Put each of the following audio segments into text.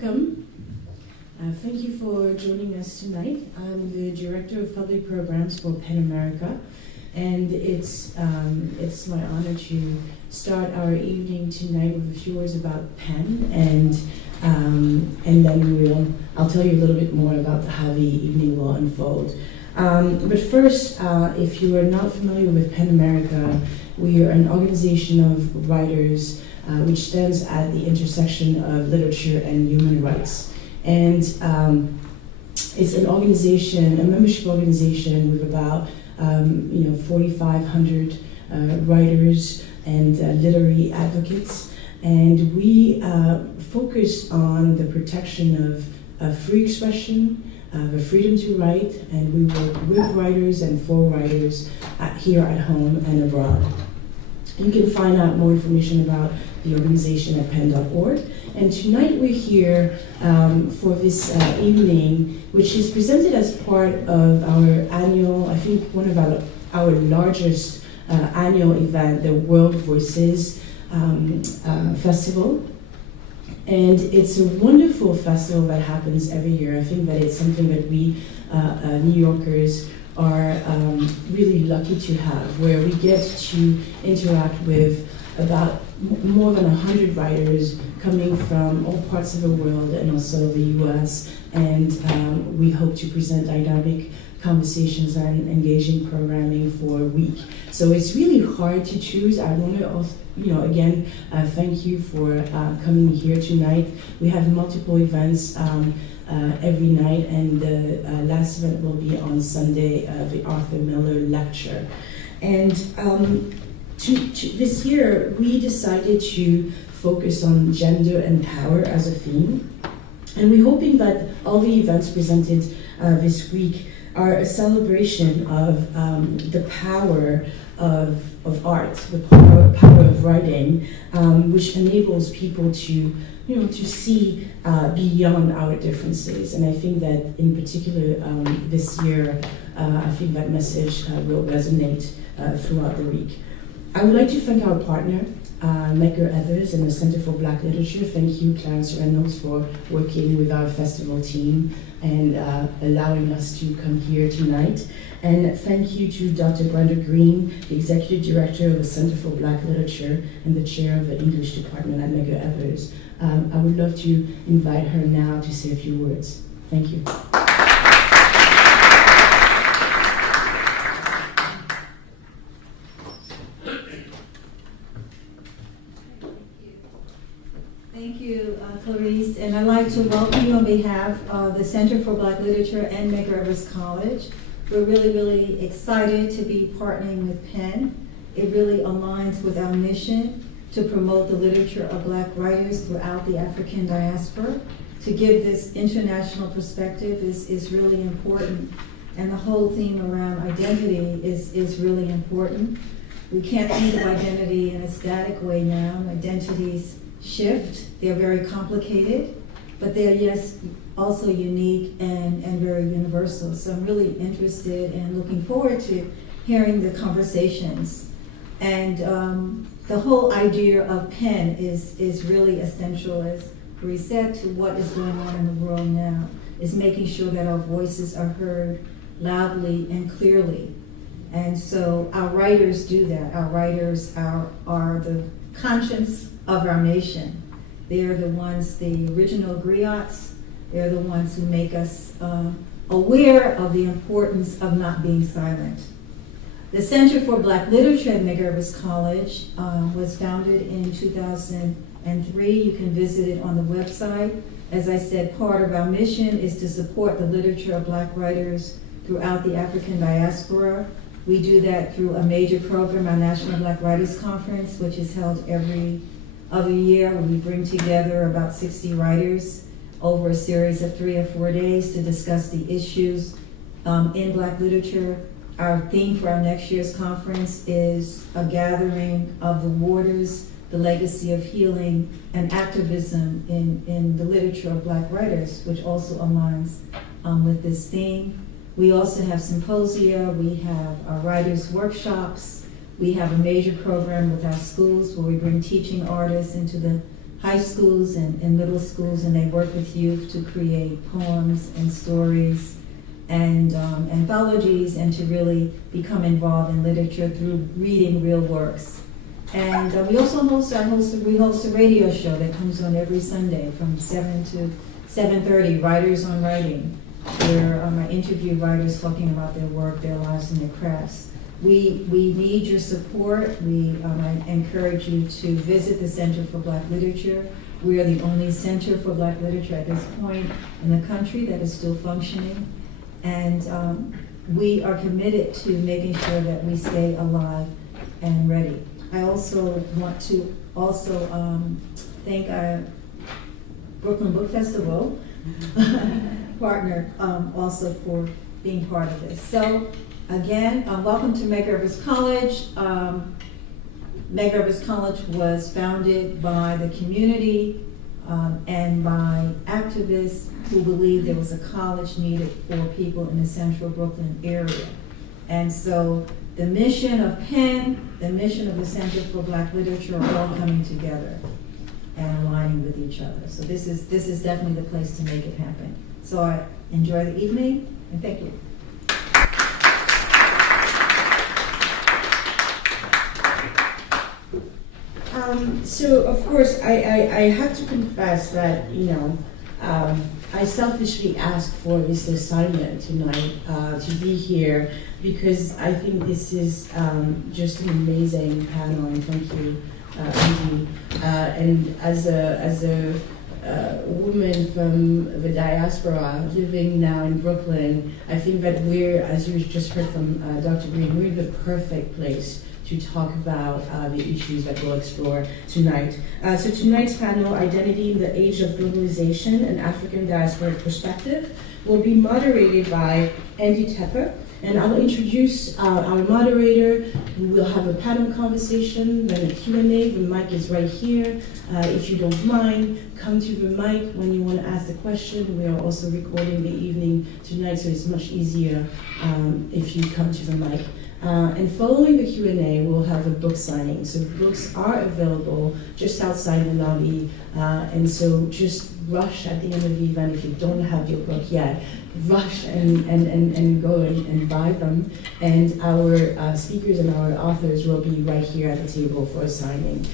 welcome. Thank you for joining us tonight. I'm the Director of Public Programs for PEN America, and it's my honor to start our evening tonight with a few words about PEN, and then I'll tell you a little bit more about how the evening will unfold. But first, if you are not familiar with PEN America, we are an organization of writers which stands at the intersection of literature and human rights. And it's an organization, a membership organization with about 4,500 writers and literary advocates. And we focus on the protection of free expression, the freedom to write, and we work with writers and for writers here at home and abroad. You can find out more information about the organization at pen.org. And tonight we're here for this evening, which is presented as part of our annual, I think one of our largest annual event, the World Voices Festival. And it's a wonderful festival that happens every year. I think that it's something that we New Yorkers are really lucky to have, where we get to interact with about more than 100 writers coming from all parts of the world and also the US, and we hope to present dynamic conversations and engaging programming for a week. So it's really hard to choose. I want to also, again, thank you for coming here tonight. We have multiple events every night, and the last event will be on Sunday, the Arthur Miller Lecture. And this year, we decided to focus on gender and power as a theme. And we're hoping that all the events presented this week are a celebration of the power of art, the power of writing, which enables people to see beyond our differences. And I think that in particular this year, I think that message will resonate throughout the week. I would like to thank our partner, Medgar Evers and the Center for Black Literature. Thank you, Clarence Reynolds, for working with our festival team and allowing us to come here tonight. And thank you to Dr. Brenda Green, the Executive Director of the Center for Black Literature and the Chair of the English Department at Medgar Evers. I would love to invite her now to say a few words. Thank you. Thank you, Clarice, and I'd like to welcome you on behalf of the Center for Black Literature and Medgar Evers College. We're really, really excited to be partnering with PEN. It really aligns with our mission to promote the literature of Black writers throughout the African diaspora. To give this international perspective is really important, and the whole theme around identity is really important. We can't think of identity in a static way now. Identities shift. They're very complicated, but they're, yes, also unique and very universal. So I'm really interested and looking forward to hearing the conversations. And the whole idea of PEN is really essential, as we said, to what is going on in the world now, is making sure that our voices are heard loudly and clearly. And so our writers do that. Our writers are the conscience of our nation. They are the ones, the original griots. They're the ones who make us aware of the importance of not being silent. The Center for Black Literature at Medgar Evers College was founded in 2003. You can visit it on the website. As I said, part of our mission is to support the literature of Black writers throughout the African diaspora. We do that through a major program, our National Black Writers Conference, which is held every other year. We bring together about 60 writers over a series of 3 or 4 days to discuss the issues in Black literature. Our theme for our next year's conference is a gathering of the waters, the legacy of healing and activism in the literature of Black writers, which also aligns with this theme. We also have symposia, we have our writers' workshops, we have a major program with our schools where we bring teaching artists into the high schools and middle schools, and they work with youth to create poems and stories and anthologies, and to really become involved in literature through reading real works. And we also host a radio show that comes on every Sunday from 7 to 7:30, Writers on Writing, where I interview writers talking about their work, their lives, and their crafts. We need your support. I encourage you to visit the Center for Black Literature. We are the only center for Black literature at this point in the country that is still functioning. And we are committed to making sure that we stay alive and ready. I also want to thank our Brooklyn Book Festival partner also for being part of this. So again, welcome to Medgar Evers College. Medgar Evers College was founded by the community and by activists who believed there was a college needed for people in the central Brooklyn area. And so the mission of PEN, the mission of the Center for Black Literature are all coming together and aligning with each other. So this is definitely the place to make it happen. So I enjoy the evening, and thank you. So of course, I have to confess that, I selfishly asked for this assignment tonight to be here, because I think this is just an amazing panel, and thank you, Andy. And as a woman from the diaspora living now in Brooklyn, I think that we're, as you just heard from Dr. Green, we're in the perfect place to talk about the issues that we'll explore tonight. So tonight's panel, Identity in the Age of Globalization, an African Diasporic Perspective, will be moderated by Andy Tepper. And I will introduce our moderator. We'll have a panel conversation, then a Q&A. The mic is right here. If you don't mind, come to the mic when you want to ask the question. We are also recording the evening tonight, so it's much easier if you come to the mic. And following the Q&A, we'll have a book signing. So books are available just outside the lobby. And so just rush at the end of the event if you don't have your book yet. Rush and go and buy them. And our speakers and our authors will be right here at the table for a signing.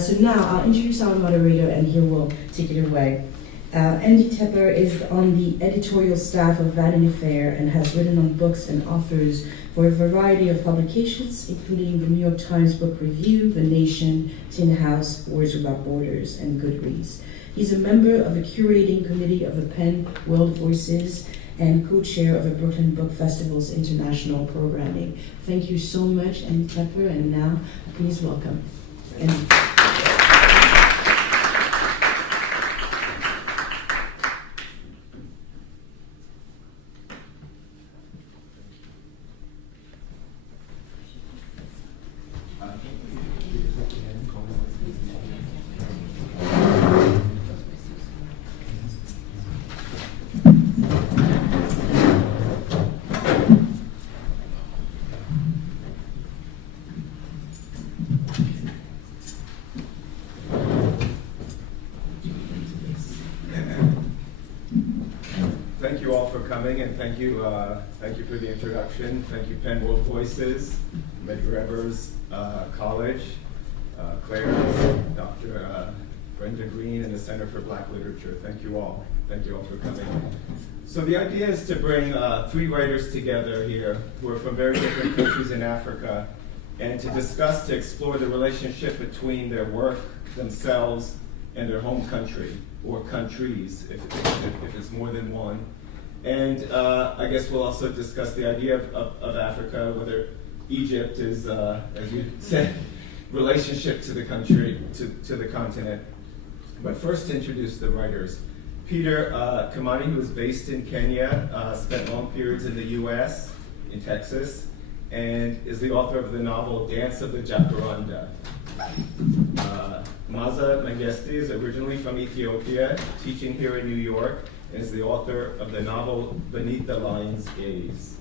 So now I'll introduce our moderator, and he will take it away. Andy Tepper is on the editorial staff of Vanity Fair and has written on books and authors for a variety of publications, including the New York Times Book Review, The Nation, Tin House, Words Without Borders, and Goodreads. He's a member of the curating committee of the PEN World Voices and co-chair of the Brooklyn Book Festival's international programming. Thank you so much, Andy Tepper, and now please welcome Andy. Thank you all for coming, and thank you for the introduction. Thank you, PEN World Voices, Medgar Evers College, Claire, Dr. Brenda Green, and the Center for Black Literature. Thank you all. Thank you all for coming. So the idea is to bring 3 writers together here who are from very different countries in Africa, and to discuss, to explore the relationship between their work, themselves, and their home country, or countries, if it's more than one. And I guess we'll also discuss the idea of Africa, whether Egypt is, as you said, relationship to the country, to the continent. But first, to introduce the writers. Peter Kimani, who is based in Kenya, spent long periods in the US, in Texas, and is the author of the novel Dance of the Jacaranda. Maaza Mengiste is originally from Ethiopia, teaching here in New York, and is the author of the novel Beneath the Lion's Gaze.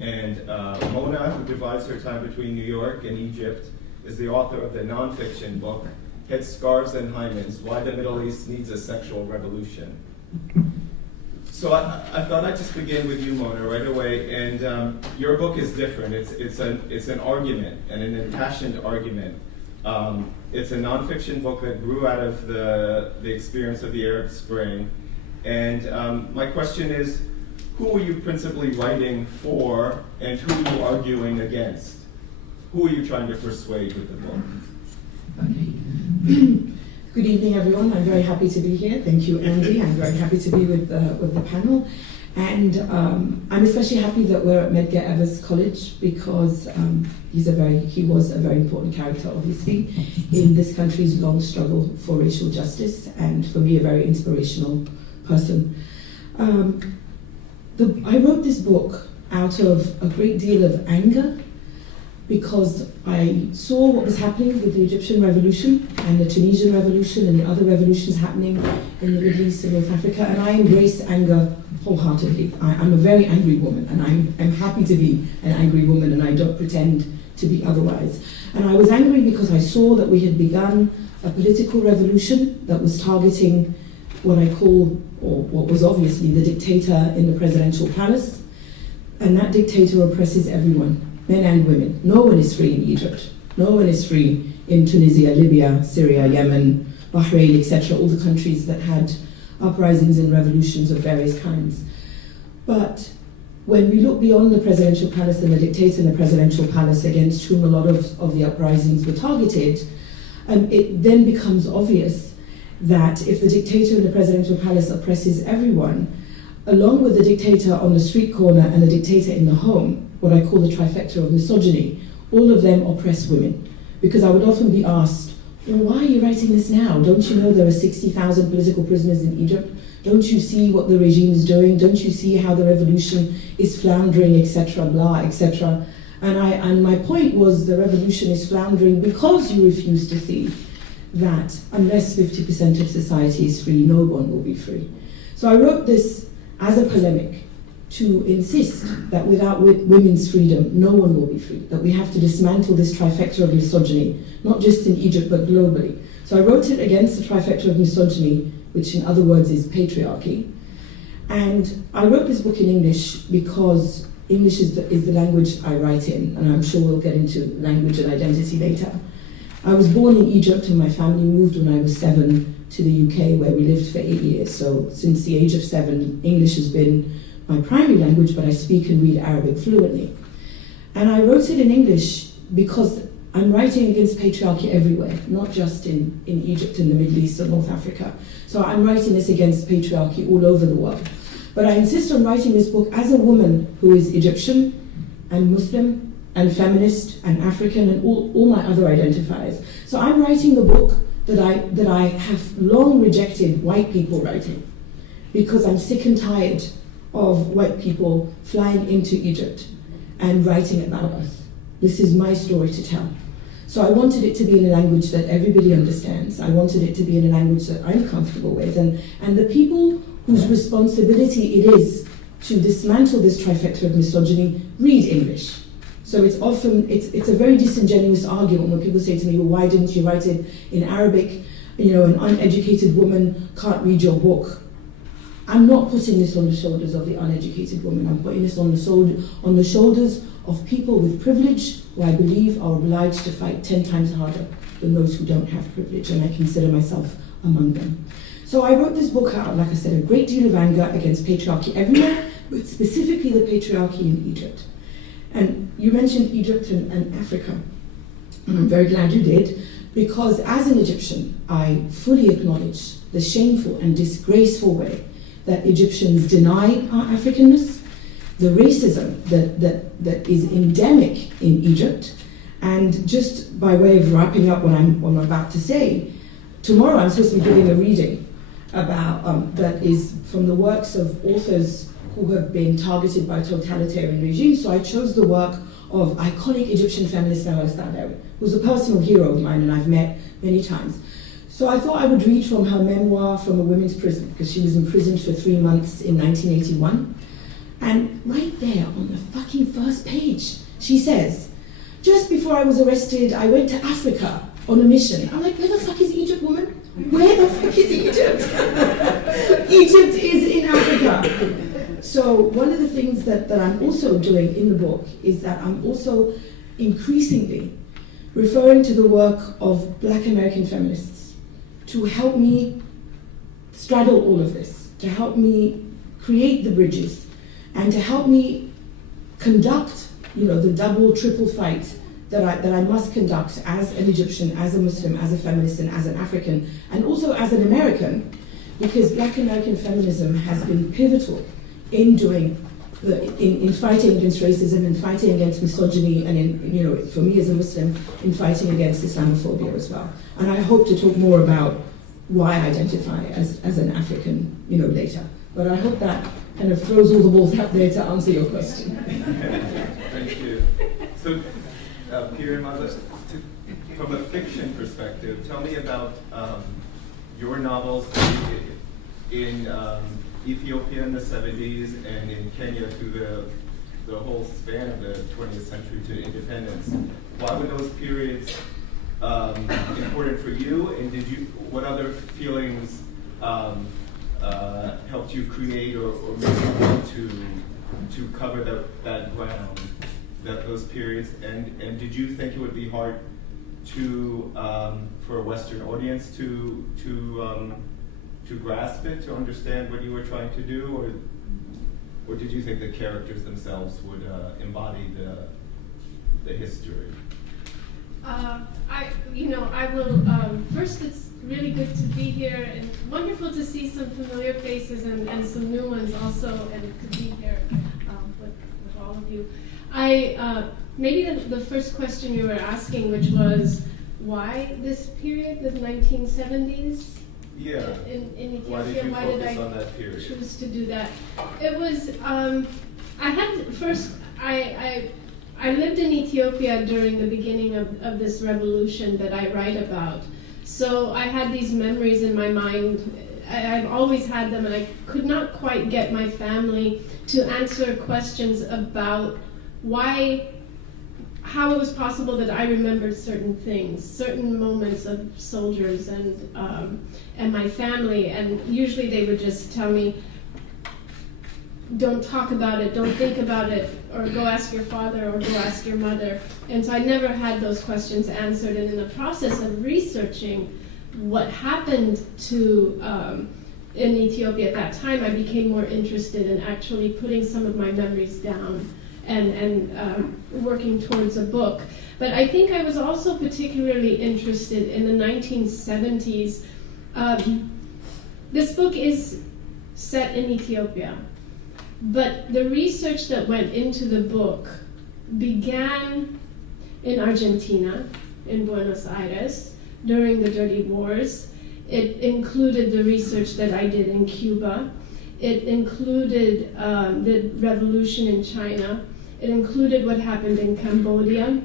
And Mona, who divides her time between New York and Egypt, is the author of the nonfiction book Headscarves and Hymens, Why the Middle East Needs a Sexual Revolution. So I thought I'd just begin with you, Mona, right away. And your book is different. It's an argument, and an impassioned argument. It's a nonfiction book that grew out of the experience of the Arab Spring. And my question is, who are you principally writing for, and who are you arguing against? Who are you trying to persuade with the book? Okay. Good evening, everyone. I'm very happy to be here. Thank you, Andy. I'm very happy to be with the panel. And I'm especially happy that we're at Medgar Evers College because he was a very important character, obviously, in this country's long struggle for racial justice, and for me, a very inspirational person. I wrote this book out of a great deal of anger because I saw what was happening with the Egyptian Revolution and the Tunisian Revolution and the other revolutions happening in the Middle East and North Africa, and I embrace anger wholeheartedly. I'm a very angry woman, and I'm happy to be an angry woman, and I don't pretend to be otherwise. And I was angry because I saw that we had begun a political revolution that was targeting what I call, or what was obviously, the dictator in the presidential palace. And that dictator oppresses everyone, men and women. No one is free in Egypt. No one is free in Tunisia, Libya, Syria, Yemen, Bahrain, etc., all the countries that had uprisings and revolutions of various kinds. But when we look beyond the presidential palace and the dictator in the presidential palace, against whom a lot of the uprisings were targeted, it then becomes obvious that if the dictator in the presidential palace oppresses everyone, along with the dictator on the street corner and the dictator in the home, what I call the trifecta of misogyny, all of them oppress women. Because I would often be asked, well, why are you writing this now? Don't you know there are 60,000 political prisoners in Egypt? Don't you see what the regime is doing? Don't you see how the revolution is floundering, etc., blah, etc.? And my point was, the revolution is floundering because you refuse to see that unless 50% of society is free, no one will be free. So I wrote this as a polemic to insist that without women's freedom, no one will be free, that we have to dismantle this trifecta of misogyny, not just in Egypt, but globally. So I wrote it against the trifecta of misogyny, which in other words is patriarchy. And I wrote this book in English because English is the language I write in, and I'm sure we'll get into language and identity later. I was born in Egypt, and my family moved when I was 7 to the UK, where we lived for 8 years. So since the age of 7, English has been my primary language, but I speak and read Arabic fluently. And I wrote it in English because I'm writing against patriarchy everywhere, not just in Egypt and the Middle East or North Africa. So I'm writing this against patriarchy all over the world. But I insist on writing this book as a woman who is Egyptian and Muslim and feminist and African and all my other identifiers. So I'm writing the book that I have long rejected white people writing, because I'm sick and tired of white people flying into Egypt and writing about us. This is my story to tell. So I wanted it to be in a language that everybody understands. I wanted it to be in a language that I'm comfortable with. And the people whose responsibility it is to dismantle this trifecta of misogyny read English. So it's a very disingenuous argument when people say to me, well, why didn't you write it in Arabic? You know, an uneducated woman can't read your book. I'm not putting this on the shoulders of the uneducated woman. I'm putting this on the shoulders of people with privilege, who I believe are obliged to fight 10 times harder than those who don't have privilege, and I consider myself among them. So I wrote this book out, like I said, a great deal of anger against patriarchy everywhere, but specifically the patriarchy in Egypt. And you mentioned Egypt and Africa, and I'm very glad you did, because as an Egyptian, I fully acknowledge the shameful and disgraceful way that Egyptians deny our Africanness, the racism that is endemic in Egypt. And just by way of wrapping up what I'm about to say, tomorrow I'm supposed to be giving a reading about that is from the works of authors who have been targeted by totalitarian regimes. So I chose the work of iconic Egyptian feminist Mona Eltahawy, who's a personal hero of mine and I've met many times. So I thought I would read from her memoir from a women's prison, because she was imprisoned for 3 months in 1981. And right there on the fucking first page, she says, just before I was arrested, I went to Africa on a mission. I'm like, where the fuck is Egypt, woman? Where the fuck is Egypt? Egypt is in Africa. So one of the things that I'm also doing in the book is that I'm also increasingly referring to the work of Black American feminists to help me straddle all of this, to help me create the bridges, and to help me conduct, the double, triple fight that I must conduct as an Egyptian, as a Muslim, as a feminist, and as an African, and also as an American, because Black American feminism has been pivotal in in fighting against racism, in fighting against misogyny, and in for me as a Muslim, in fighting against Islamophobia as well. And I hope to talk more about why I identify as an African, later. But I hope that kind of throws all the balls out there to answer your question. Thank you. So, Peter and Maaza, from a fiction perspective, tell me about your novels in Ethiopia in the 70s and in Kenya through the whole span of the 20th century to independence. Why were those periods important for you, and what other feelings helped you create or made you want to cover that ground, those periods, and did you think it would be hard to for a Western audience to grasp it, to understand what you were trying to do, or did you think the characters themselves would embody the history? I will, first, it's really good to be here and wonderful to see some familiar faces and some new ones also, and to be here with all of you. Maybe the first question you were asking, which was why this period, the 1970s? Yeah. In Ethiopia, why did you focus on that period? Choose to do that? It was, I lived in Ethiopia during the beginning of this revolution that I write about. So I had these memories in my mind. I've always had them, and I could not quite get my family to answer questions about how it was possible that I remembered certain things, certain moments of soldiers and my family. And usually they would just tell me, don't talk about it, don't think about it, or go ask your father, or go ask your mother. And so I never had those questions answered. And in the process of researching what happened to in Ethiopia at that time, I became more interested in actually putting some of my memories down and working towards a book. But I think I was also particularly interested in the 1970s. This book is set in Ethiopia. But the research that went into the book began in Argentina, in Buenos Aires, during the Dirty Wars. It included the research that I did in Cuba. It included the revolution in China. It included what happened in Cambodia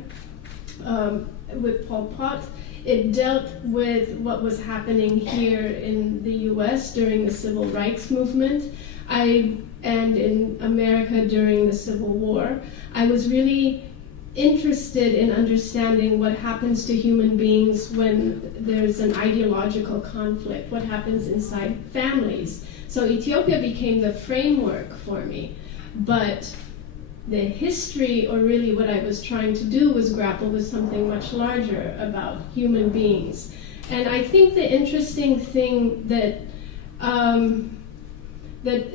with Pol Pot. It dealt with what was happening here in the US during the Civil Rights Movement. And in America during the Civil War. I was really interested in understanding what happens to human beings when there's an ideological conflict, what happens inside families. So Ethiopia became the framework for me, but the history, or really what I was trying to do, was grapple with something much larger about human beings. And I think the interesting thing that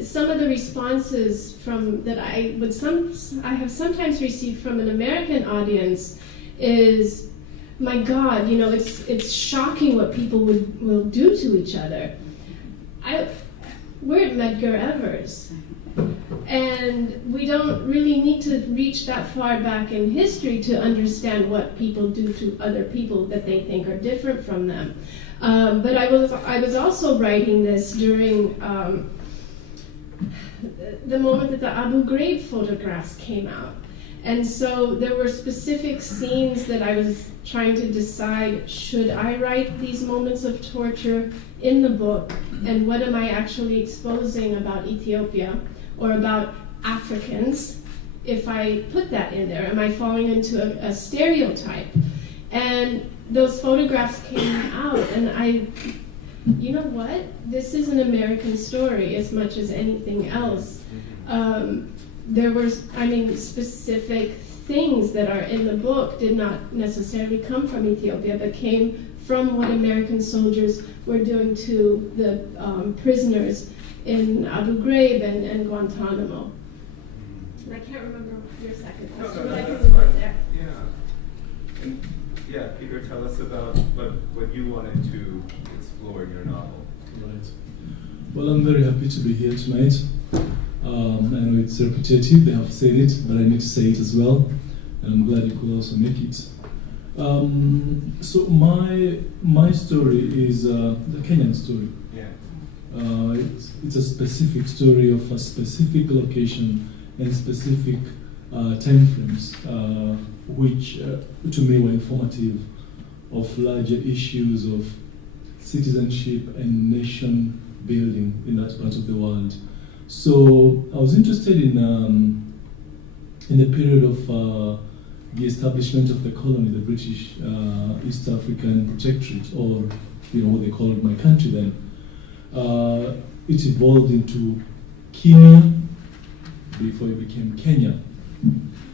some of the responses that I have sometimes received from an American audience is, my God, it's shocking what people will do to each other. We're at Medgar Evers, and we don't really need to reach that far back in history to understand what people do to other people that they think are different from them. But I was also writing this during the moment that the Abu Ghraib photographs came out. And so there were specific scenes that I was trying to decide, should I write these moments of torture in the book, and what am I actually exposing about Ethiopia or about Africans if I put that in there? Am I falling into a stereotype? And those photographs came out, and you know what? This is an American story as much as anything else. There were, specific things that are in the book did not necessarily come from Ethiopia, but came from what American soldiers were doing to the prisoners in Abu Ghraib and Guantanamo. And I can't remember your second question, but I can that's move fine. it there. Yeah. And yeah, Peter, tell us about what you wanted to explore in your novel. Right. Well, I'm very happy to be here tonight. I know it's repetitive, they have said it, but I need to say it as well. And I'm glad you could also make it. So my story is the Kenyan story. Yeah. It's a specific story of a specific location and specific time frames, which to me were informative of larger issues of citizenship and nation building in that part of the world. So I was interested in the period of the establishment of the colony, the British East African Protectorate, or what they called my country then. It evolved into Kenya before it became Kenya.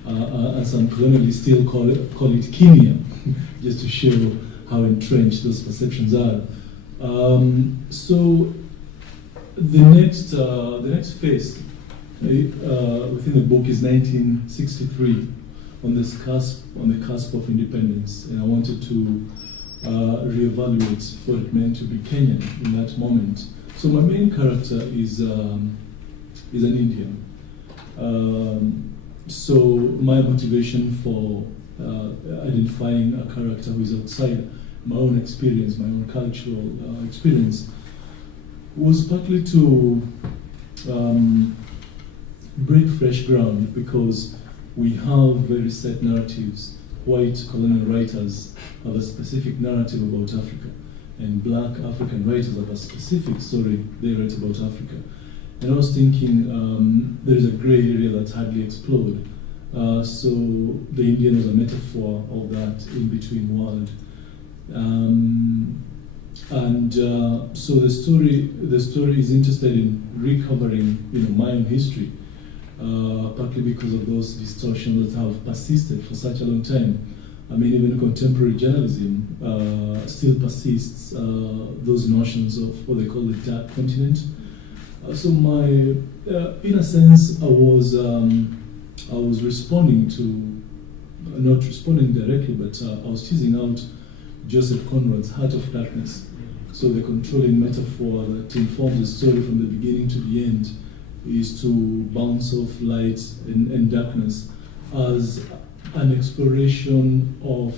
And some colonialists still call it Kenya, just to show how entrenched those perceptions are. So the next phase within the book is 1963, on the cusp of independence, and I wanted to reevaluate what it meant to be Kenyan in that moment. So my main character is an Indian. So my motivation for identifying a character who is outside my own experience, my own cultural experience, was partly to break fresh ground, because we have very set narratives. White colonial writers have a specific narrative about Africa, and black African writers have a specific story they write about Africa. And I was thinking there is a gray area that's hardly explored. So the Indian was a metaphor of that in-between world. So the story is interested in recovering, my own history, partly because of those distortions that have persisted for such a long time. Even contemporary journalism still persists those notions of what they call the dark continent. So in a sense, I was responding to, not responding directly, but I was teasing out Joseph Conrad's Heart of Darkness. So the controlling metaphor that informs the story from the beginning to the end is to bounce off light and darkness as an exploration of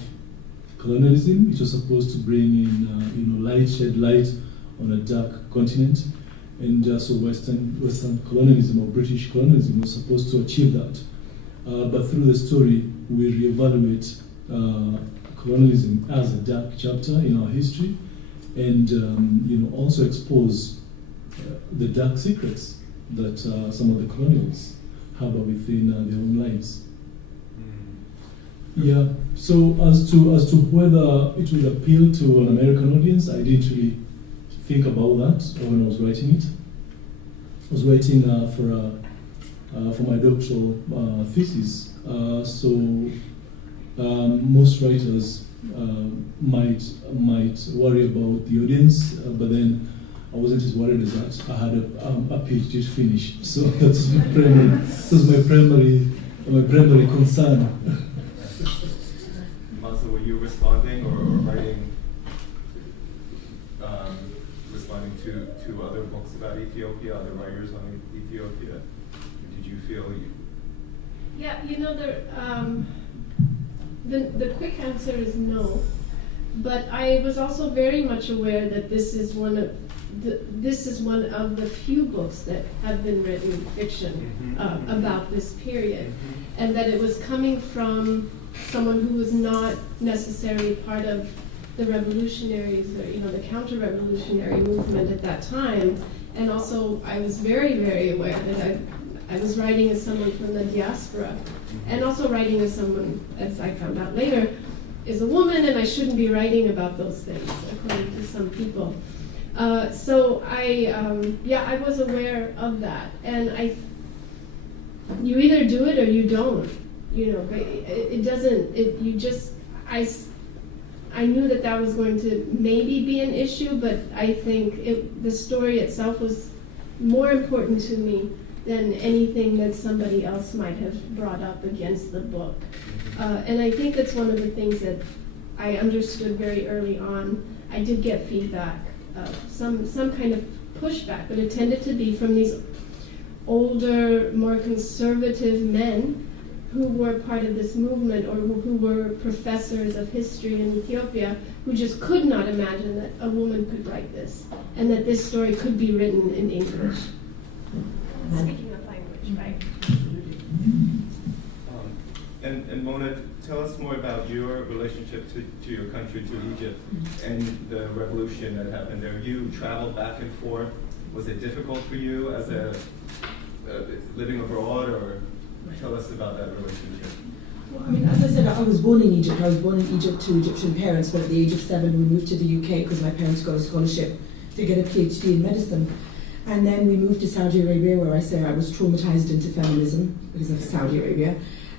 colonialism. It was supposed to bring in, shed light on a dark continent. And so Western colonialism, or British colonialism, was supposed to achieve that. But through the story, we reevaluate colonialism as a dark chapter in our history, and also expose the dark secrets that some of the colonials harbor within their own lives. Yeah. So as to whether it will appeal to an American audience, I didn't really think about that when I was writing it. I was writing for my doctoral thesis. Most writers might worry about the audience, but then I wasn't as worried as that. I had a PhD to finish, so that's my primary concern. Maaza, were you responding or writing, responding to other books about Ethiopia, other writers on Ethiopia? Did you feel Yeah, the quick answer is no, but I was also very much aware that this is one of the few books that have been written fiction about this period, and that it was coming from someone who was not necessarily part of the revolutionaries or the counter-revolutionary movement at that time. And also I was very, very aware that I was writing as someone from the diaspora, and also writing as someone, as I found out later, is a woman and I shouldn't be writing about those things, according to some people. So I was aware of that, and you either do it or you don't, you know. But it doesn't. I knew that was going to maybe be an issue, but I think the story itself was more important to me than anything that somebody else might have brought up against the book. And I think that's one of the things that I understood very early on. I did get feedback, some kind of pushback, but it tended to be from these older, more conservative men who were part of this movement, or who were professors of history in Ethiopia, who just could not imagine that a woman could write this, and that this story could be written in English. Speaking of language, right? And Mona, tell us more about your relationship to your country, to Egypt, and the revolution that happened there. You traveled back and forth. Was it difficult for you as living abroad, or tell us about that relationship? Well, I mean, as I said, I was born in Egypt. I was born in Egypt to Egyptian parents, but at the age of 7 we moved to the UK because my parents got a scholarship to get a PhD in medicine. And then we moved to Saudi Arabia, where I say I was traumatized into feminism because of Saudi Arabia.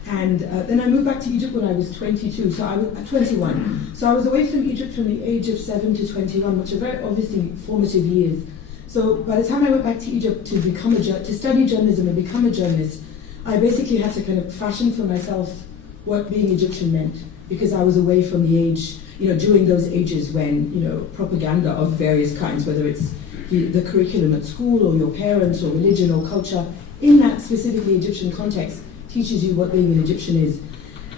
And then I moved back to Egypt when I was 22, so I was 21. So I was away from Egypt from the age of 7 to 21, which are very obviously formative years. So by the time I went back to Egypt to study journalism and become a journalist, I basically had to kind of fashion for myself what being Egyptian meant, because I was away from the age, during those ages when, propaganda of various kinds, whether it's the curriculum at school or your parents or religion or culture, in that specifically Egyptian context, teaches you what being an Egyptian is.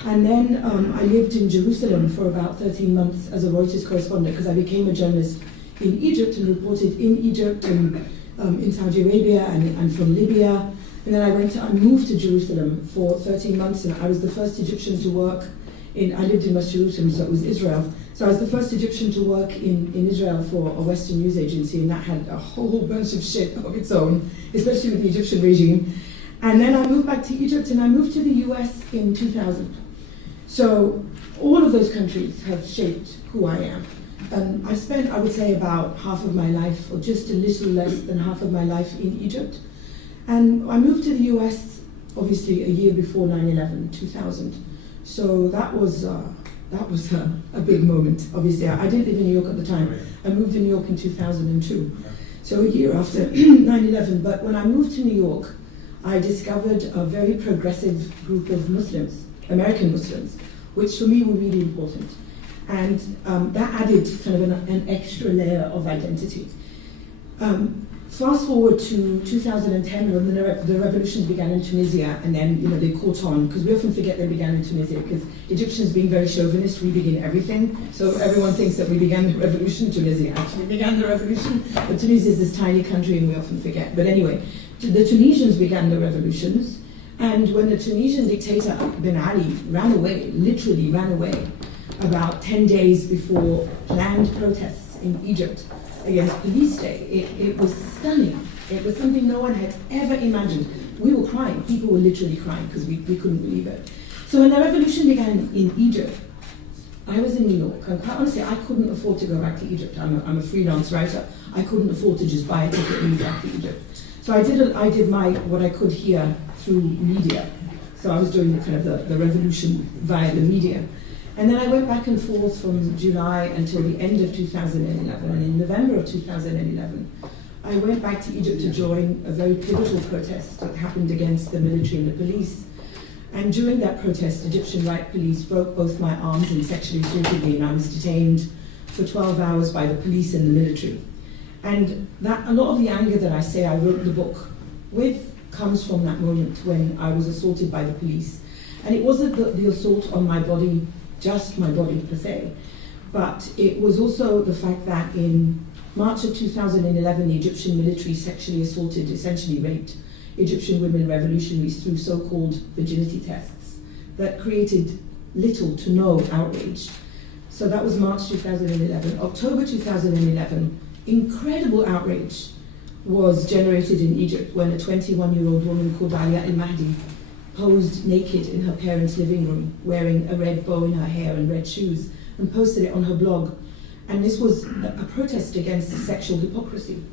And then I lived in Jerusalem for about 13 months as a Reuters correspondent, because I became a journalist in Egypt and reported in Egypt and in Saudi Arabia and from Libya. And then I moved to Jerusalem for 13 months, and I was the first Egyptian to work I lived in West Jerusalem, so it was Israel. So I was the first Egyptian to work in Israel for a Western news agency, and that had a whole bunch of shit of its own, especially with the Egyptian regime. And then I moved back to Egypt, and I moved to the US in 2000. So all of those countries have shaped who I am. I spent, I would say, about half of my life, or just a little less than half of my life in Egypt. And I moved to the US, obviously, a year before 9/11, 2000. So that was a big moment. Obviously, I didn't live in New York at the time. I moved to New York in 2002, so a year after 9/11. But when I moved to New York, I discovered a very progressive group of Muslims, American Muslims, which for me were really important. And that added kind of an extra layer of identity. Fast forward to 2010, when the revolutions began in Tunisia, and then they caught on, because we often forget they began in Tunisia, because Egyptians, being very chauvinist, we begin everything. So everyone thinks that we began the revolution. Tunisia actually began the revolution, but Tunisia is this tiny country, and we often forget. But anyway, the Tunisians began the revolutions, and when the Tunisian dictator Ben Ali ran away, literally ran away, about 10 days before planned protests in Egypt against Police Day. It was stunning. It was something no one had ever imagined. We were crying. People were literally crying because we couldn't believe it. So when the revolution began in Egypt, I was in New York, and quite honestly, I couldn't afford to go back to Egypt. I'm a freelance writer. I couldn't afford to just buy a ticket and move back to Egypt. So I did what I could here through media. So I was doing the revolution via the media. And then I went back and forth from July until the end of 2011. And in November of 2011, I went back to Egypt to join a very pivotal protest that happened against the military and the police. And during that protest, Egyptian riot police broke both my arms and sexually assaulted me, and I was detained for 12 hours by the police and the military. And a lot of the anger that I say I wrote the book with comes from that moment when I was assaulted by the police. And it wasn't the assault on my body, just my body per se, but it was also the fact that in March of 2011, the Egyptian military sexually assaulted, essentially raped, Egyptian women revolutionaries through so-called virginity tests that created little to no outrage. So that was March 2011. October 2011, incredible outrage was generated in Egypt when a 21-year-old woman called Alia El-Mahdi posed naked in her parents' living room, wearing a red bow in her hair and red shoes, and posted it on her blog. And this was a protest against the sexual hypocrisy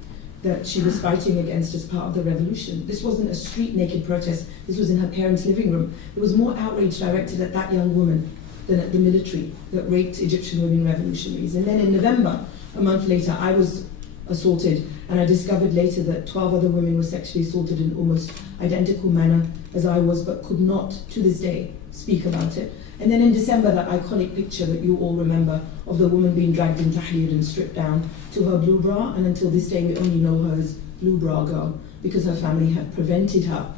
that she was fighting against as part of the revolution. This wasn't a street naked protest, this was in her parents' living room. There was more outrage directed at that young woman than at the military that raped Egyptian women revolutionaries. And then in November, a month later, I was assaulted, and I discovered later that 12 other women were sexually assaulted in almost identical manner as I was, but could not, to this day, speak about it. And then in December, that iconic picture that you all remember of the woman being dragged in tahrir and stripped down to her blue bra, and until this day we only know her as Blue Bra Girl, because her family had prevented her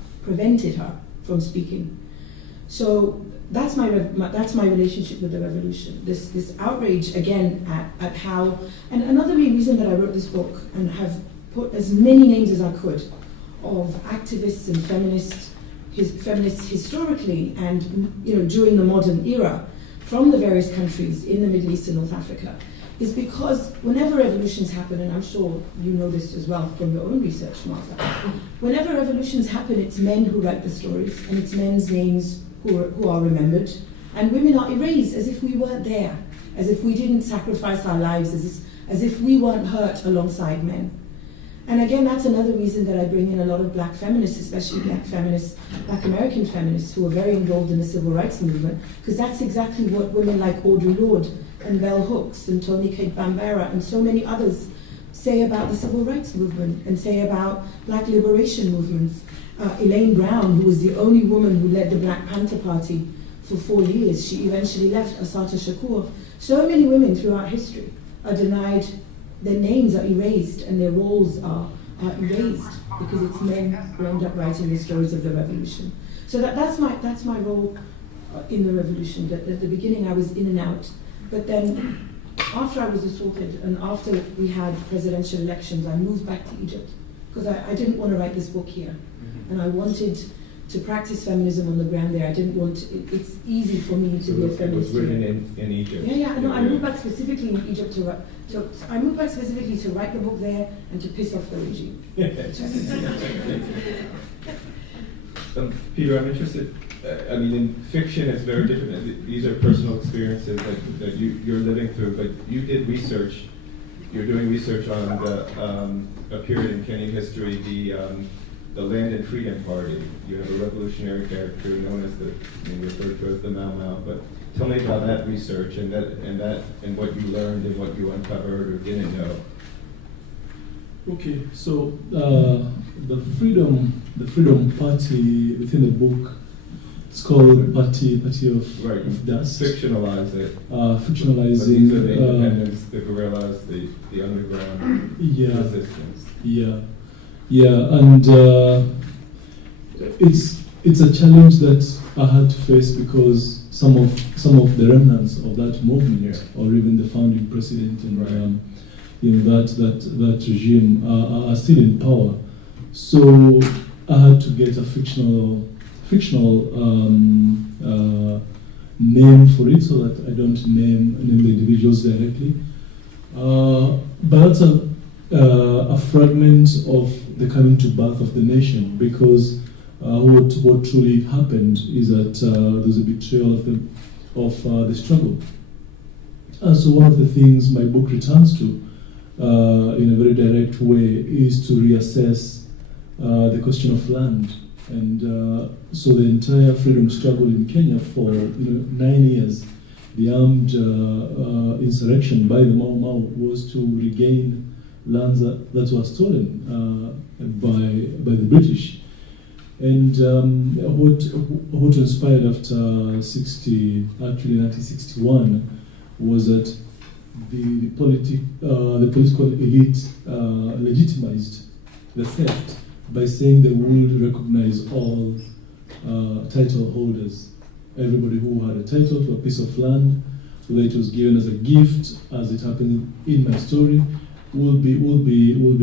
from speaking. So that's my relationship with the revolution. This outrage again at how, and another main reason that I wrote this book and have put as many names as I could of activists and feminists historically and during the modern era from the various countries in the Middle East and North Africa is because whenever revolutions happen, and I'm sure you know this as well from your own research, Maaza, whenever revolutions happen, it's men who write the stories and it's men's names who are remembered, and women are erased as if we weren't there, as if we didn't sacrifice our lives, as if we weren't hurt alongside men. And again, that's another reason that I bring in a lot of black feminists, especially black American feminists who are very involved in the civil rights movement, because that's exactly what women like Audre Lorde and Bell Hooks and Toni Cade Bambara and so many others say about the civil rights movement and say about black liberation movements. Elaine Brown, who was the only woman who led the Black Panther Party for 4 years, she eventually left. Assata Shakur. So many women throughout history are denied, their names are erased and their roles are erased because it's men who end up writing the stories of the revolution. So that's my role in the revolution. That at the beginning I was in and out, but then after I was assaulted and after we had presidential elections, I moved back to Egypt because I didn't want to write this book here. And I wanted to practice feminism on the ground there. I didn't want to, it's easy for me to be a feminist. It was written in Egypt. Yeah, no, I moved back specifically in Egypt I moved back specifically to write the book there and to piss off the regime. Peter, I'm interested, in fiction it's very different. These are personal experiences that you're living through, but you did research, you're doing research on a period in Kenyan history, the Land and Freedom Party. You have a revolutionary character known as referred to as the Mau Mau. But tell me about that research and what you learned and what you uncovered or didn't know. Okay, so the Freedom Party within the book, it's called Party of Dust. Fictionalize it. Fictionalizing. But these are the independents, the guerrillas, the underground resistance. Yeah, and it's a challenge that I had to face because some of the remnants of that movement, or even the founding president and that regime are still in power. So I had to get a fictional name for it so that I don't name the individuals directly. But that's a fragment of the coming to birth of the nation, because what truly happened is that there's a betrayal of the struggle. And so one of the things my book returns to in a very direct way is to reassess the question of land. And so the entire freedom struggle in Kenya for 9 years, the armed insurrection by the Mau Mau was to regain lands that were stolen by the British. And what transpired after 1961 was that the political elite legitimized the theft by saying they would recognize all title holders. Everybody who had a title to a piece of land, whether it was given as a gift, as it happened in my story, will be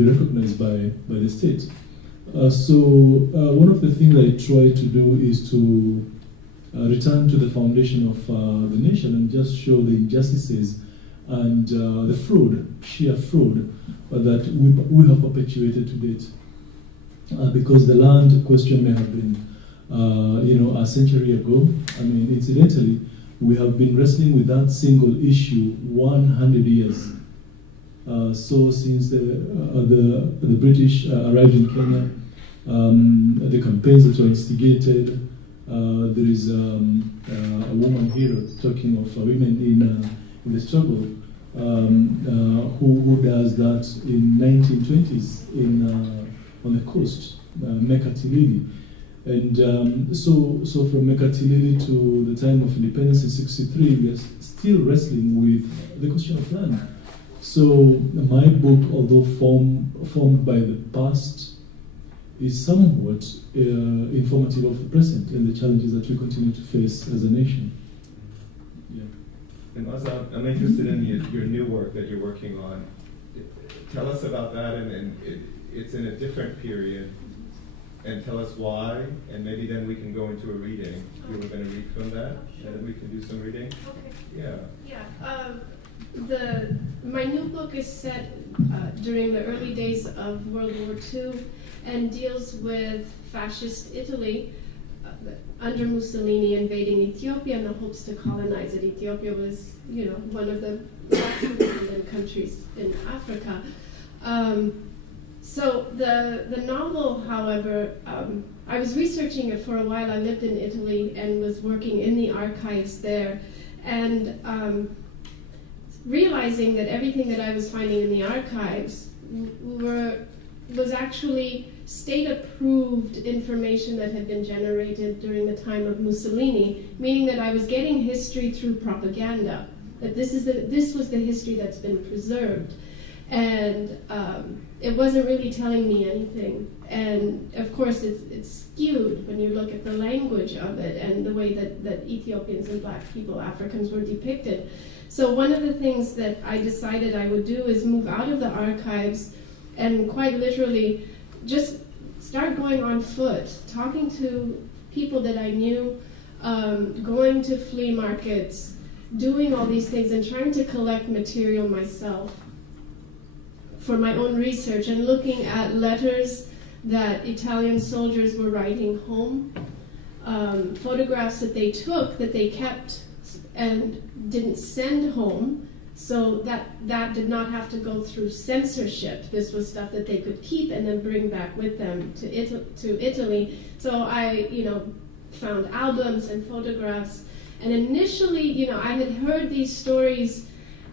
recognized by the state. So one of the things I try to do is to return to the foundation of the nation and just show the injustices and the fraud, sheer fraud, that we have perpetuated to date. Because the land question may have been a century ago. I mean, incidentally, we have been wrestling with that single issue 100 years. So since the British arrived in Kenya, the campaigns that were instigated, there is a woman here talking of women in the struggle who does that in 1920s on the coast, Mekatilili. And so from Mekatilili to the time of independence in '63, we are still wrestling with the question of land. So my book, although formed by the past, is somewhat informative of the present and the challenges that we continue to face as a nation. Yeah. And Maaza, I'm interested in your new work that you're working on. Tell us about that, and it's in a different period. And tell us why, and maybe then we can go into a reading. We were going to read from that, and then we can do some reading. Okay. Yeah. Yeah. My new book is set during the early days of World War II and deals with fascist Italy under Mussolini invading Ethiopia in the hopes to colonize it. Ethiopia was, one of the last independent countries in Africa. So the novel, however, I was researching it for a while. I lived in Italy and was working in the archives there, and realizing that everything that I was finding in the archives was actually state-approved information that had been generated during the time of Mussolini, meaning that I was getting history through propaganda, that this was the history that's been preserved. And it wasn't really telling me anything. And of course, it's skewed when you look at the language of it and the way that Ethiopians and black people, Africans, were depicted. So one of the things that I decided I would do is move out of the archives and quite literally just start going on foot, talking to people that I knew, going to flea markets, doing all these things and trying to collect material myself for my own research and looking at letters that Italian soldiers were writing home, photographs that they took that they kept and didn't send home, so that did not have to go through censorship. This was stuff that they could keep and then bring back with them to Italy. So I, found albums and photographs, and initially, I had heard these stories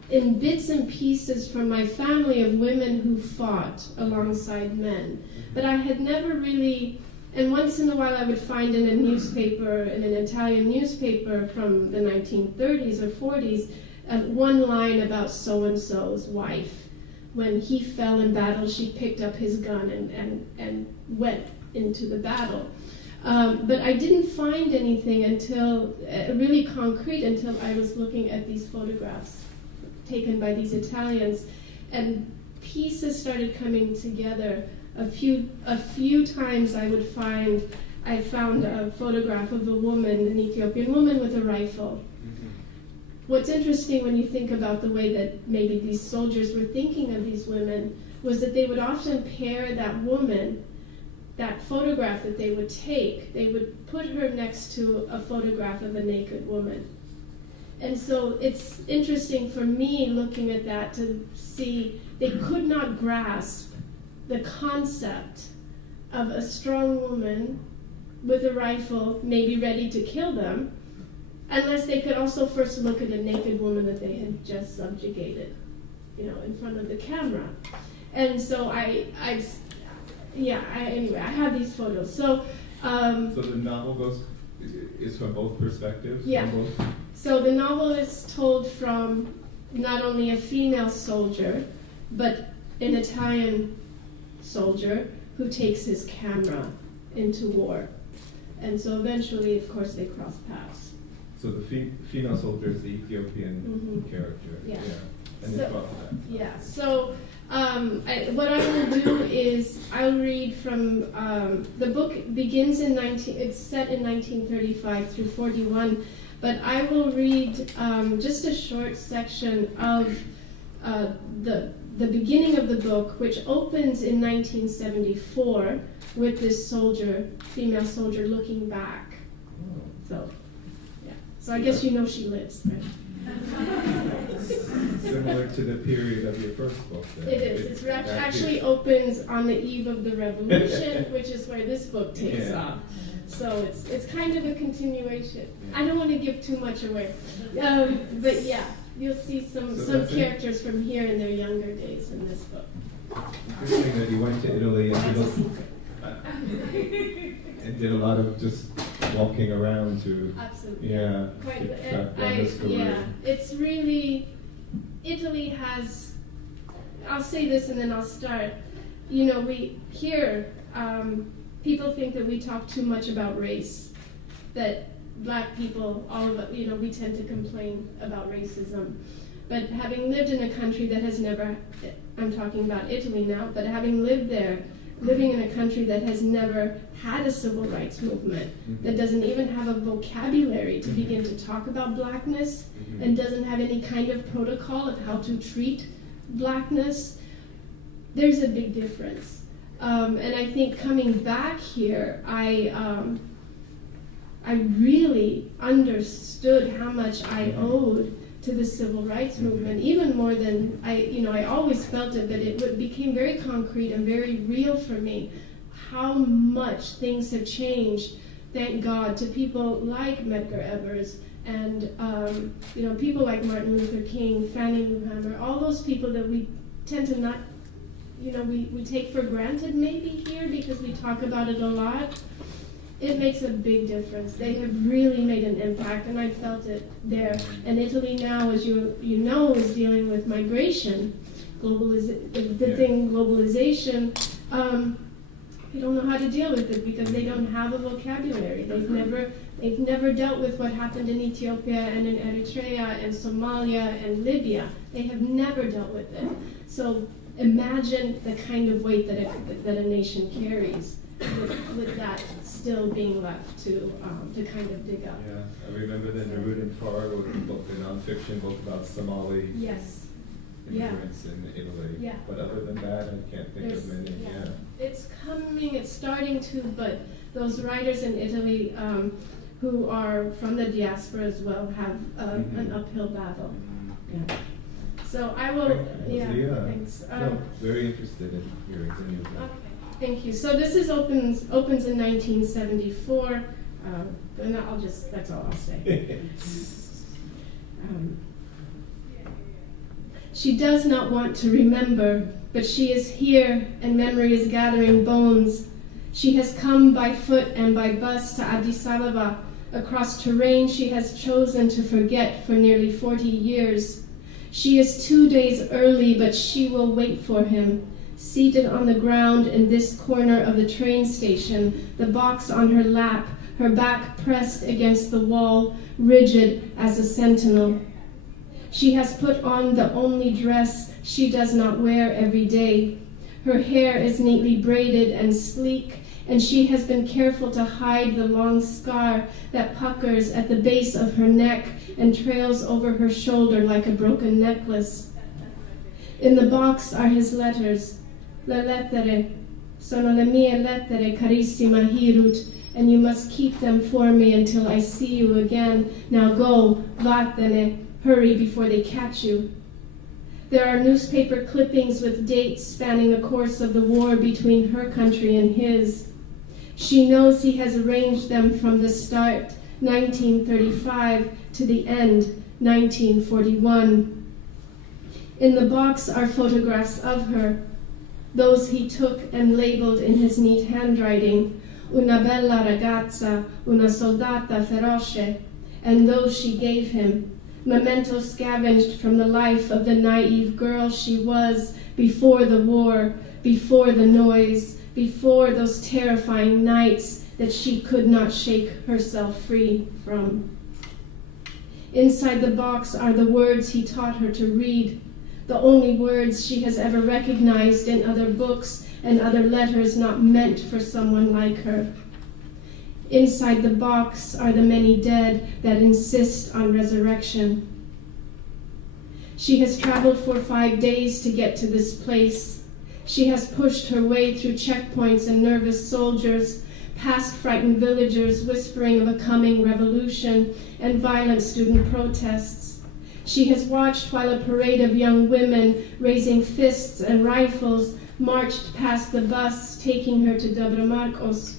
in bits and pieces from my family of women who fought alongside men. But I had never really, and once in a while I would find in a newspaper, in an Italian newspaper from the 1930s or 40s, one line about so-and-so's wife. When he fell in battle, she picked up his gun and went into the battle. But I didn't find anything until, really concrete, until I was looking at these photographs taken by these Italians, and pieces started coming together. A few times I found a photograph of a woman, an Ethiopian woman with a rifle. Mm-hmm. What's interesting when you think about the way that maybe these soldiers were thinking of these women was that they would often pair that woman, that photograph that they would take, they would put her next to a photograph of a naked woman. And so it's interesting for me looking at that to see they could not grasp the concept of a strong woman with a rifle, maybe ready to kill them, unless they could also first look at a naked woman that they had just subjugated, in front of the camera. And so anyway, I have these photos. So the novel is from both perspectives? Yeah. So the novel is told from not only a female soldier, but an Italian soldier who takes his camera into war. And so eventually, of course, they cross paths. So the female soldier is the Ethiopian character. Yeah. And they cross paths. Yeah. So what I will do is I'll read from the book begins it's set in 1935 through 41, but I will read just a short section of the beginning of the book, which opens in 1974 with this soldier, female soldier, looking back. So, yeah. So I guess you know she lives, right? Similar to the period of your first book. Then. It is. It actually opens on the eve of the revolution, which is where this book takes off. So it's kind of a continuation. I don't want to give too much away, but yeah, you'll see some characters from here in their younger days in this book. Interesting that you went to Italy and That's a secret. And did a lot of just walking around to Absolutely. keep track on this career. It's really, Italy has, I'll say this and then I'll start. You know, we here, people think that we talk too much about race, that black people, all of us, you know, we tend to complain about racism. But having lived in a country that has never, I'm talking about Italy now, but having lived there, living in a country that has never had a civil rights movement, that doesn't even have a vocabulary to begin to talk about blackness, and doesn't have any kind of protocol of how to treat blackness, there's a big difference. And I think coming back here, I really understood how much I owed to the civil rights movement, even more than I always felt it, but it became very concrete and very real for me how much things have changed, thank God, to people like Medgar Evers and people like Martin Luther King, Fannie Lou Hamer, all those people that we tend to not, we take for granted maybe here because we talk about it a lot. It makes a big difference. They have really made an impact, and I felt it there. And Italy now, as you know, is dealing with migration, globalization. They don't know how to deal with it because they don't have a vocabulary. They've never dealt with what happened in Ethiopia and in Eritrea and Somalia and Libya. They have never dealt with it. So imagine the kind of weight that a nation carries with that still being left to kind of dig up. Yeah, I remember that Nerudin Farr wrote a book, a nonfiction book about Somali immigrants in Italy. Yeah. But other than that, I can't think of many. Yeah. It's coming, it's starting to, but those writers in Italy who are from the diaspora as well have an uphill battle. Yeah. So I will, thanks. No, very interested in hearing any of that. Okay. Thank you. So this opens in 1974, and that's all I'll say. She does not want to remember, but she is here, and memory is gathering bones. She has come by foot and by bus to Addis Ababa, across terrain she has chosen to forget for nearly 40 years. She is 2 days early, but she will wait for him. Seated on the ground in this corner of the train station, the box on her lap, her back pressed against the wall, rigid as a sentinel. She has put on the only dress she does not wear every day. Her hair is neatly braided and sleek, and she has been careful to hide the long scar that puckers at the base of her neck and trails over her shoulder like a broken necklace. In the box are his letters. Le lettere, sono le mie lettere, carissima Hirut, and you must keep them for me until I see you again. Now go, vattene, hurry before they catch you. There are newspaper clippings with dates spanning the course of the war between her country and his. She knows he has arranged them from the start, 1935, to the end, 1941. In the box are photographs of her, those he took and labeled in his neat handwriting, una bella ragazza, una soldata feroce, and those she gave him, mementos scavenged from the life of the naive girl she was before the war, before the noise, before those terrifying nights that she could not shake herself free from. Inside the box are the words he taught her to read, the only words she has ever recognized in other books and other letters not meant for someone like her. Inside the box are the many dead that insist on resurrection. She has traveled for 5 days to get to this place. She has pushed her way through checkpoints and nervous soldiers, past frightened villagers whispering of a coming revolution and violent student protests. She has watched while a parade of young women raising fists and rifles marched past the bus taking her to Dobra Marcos.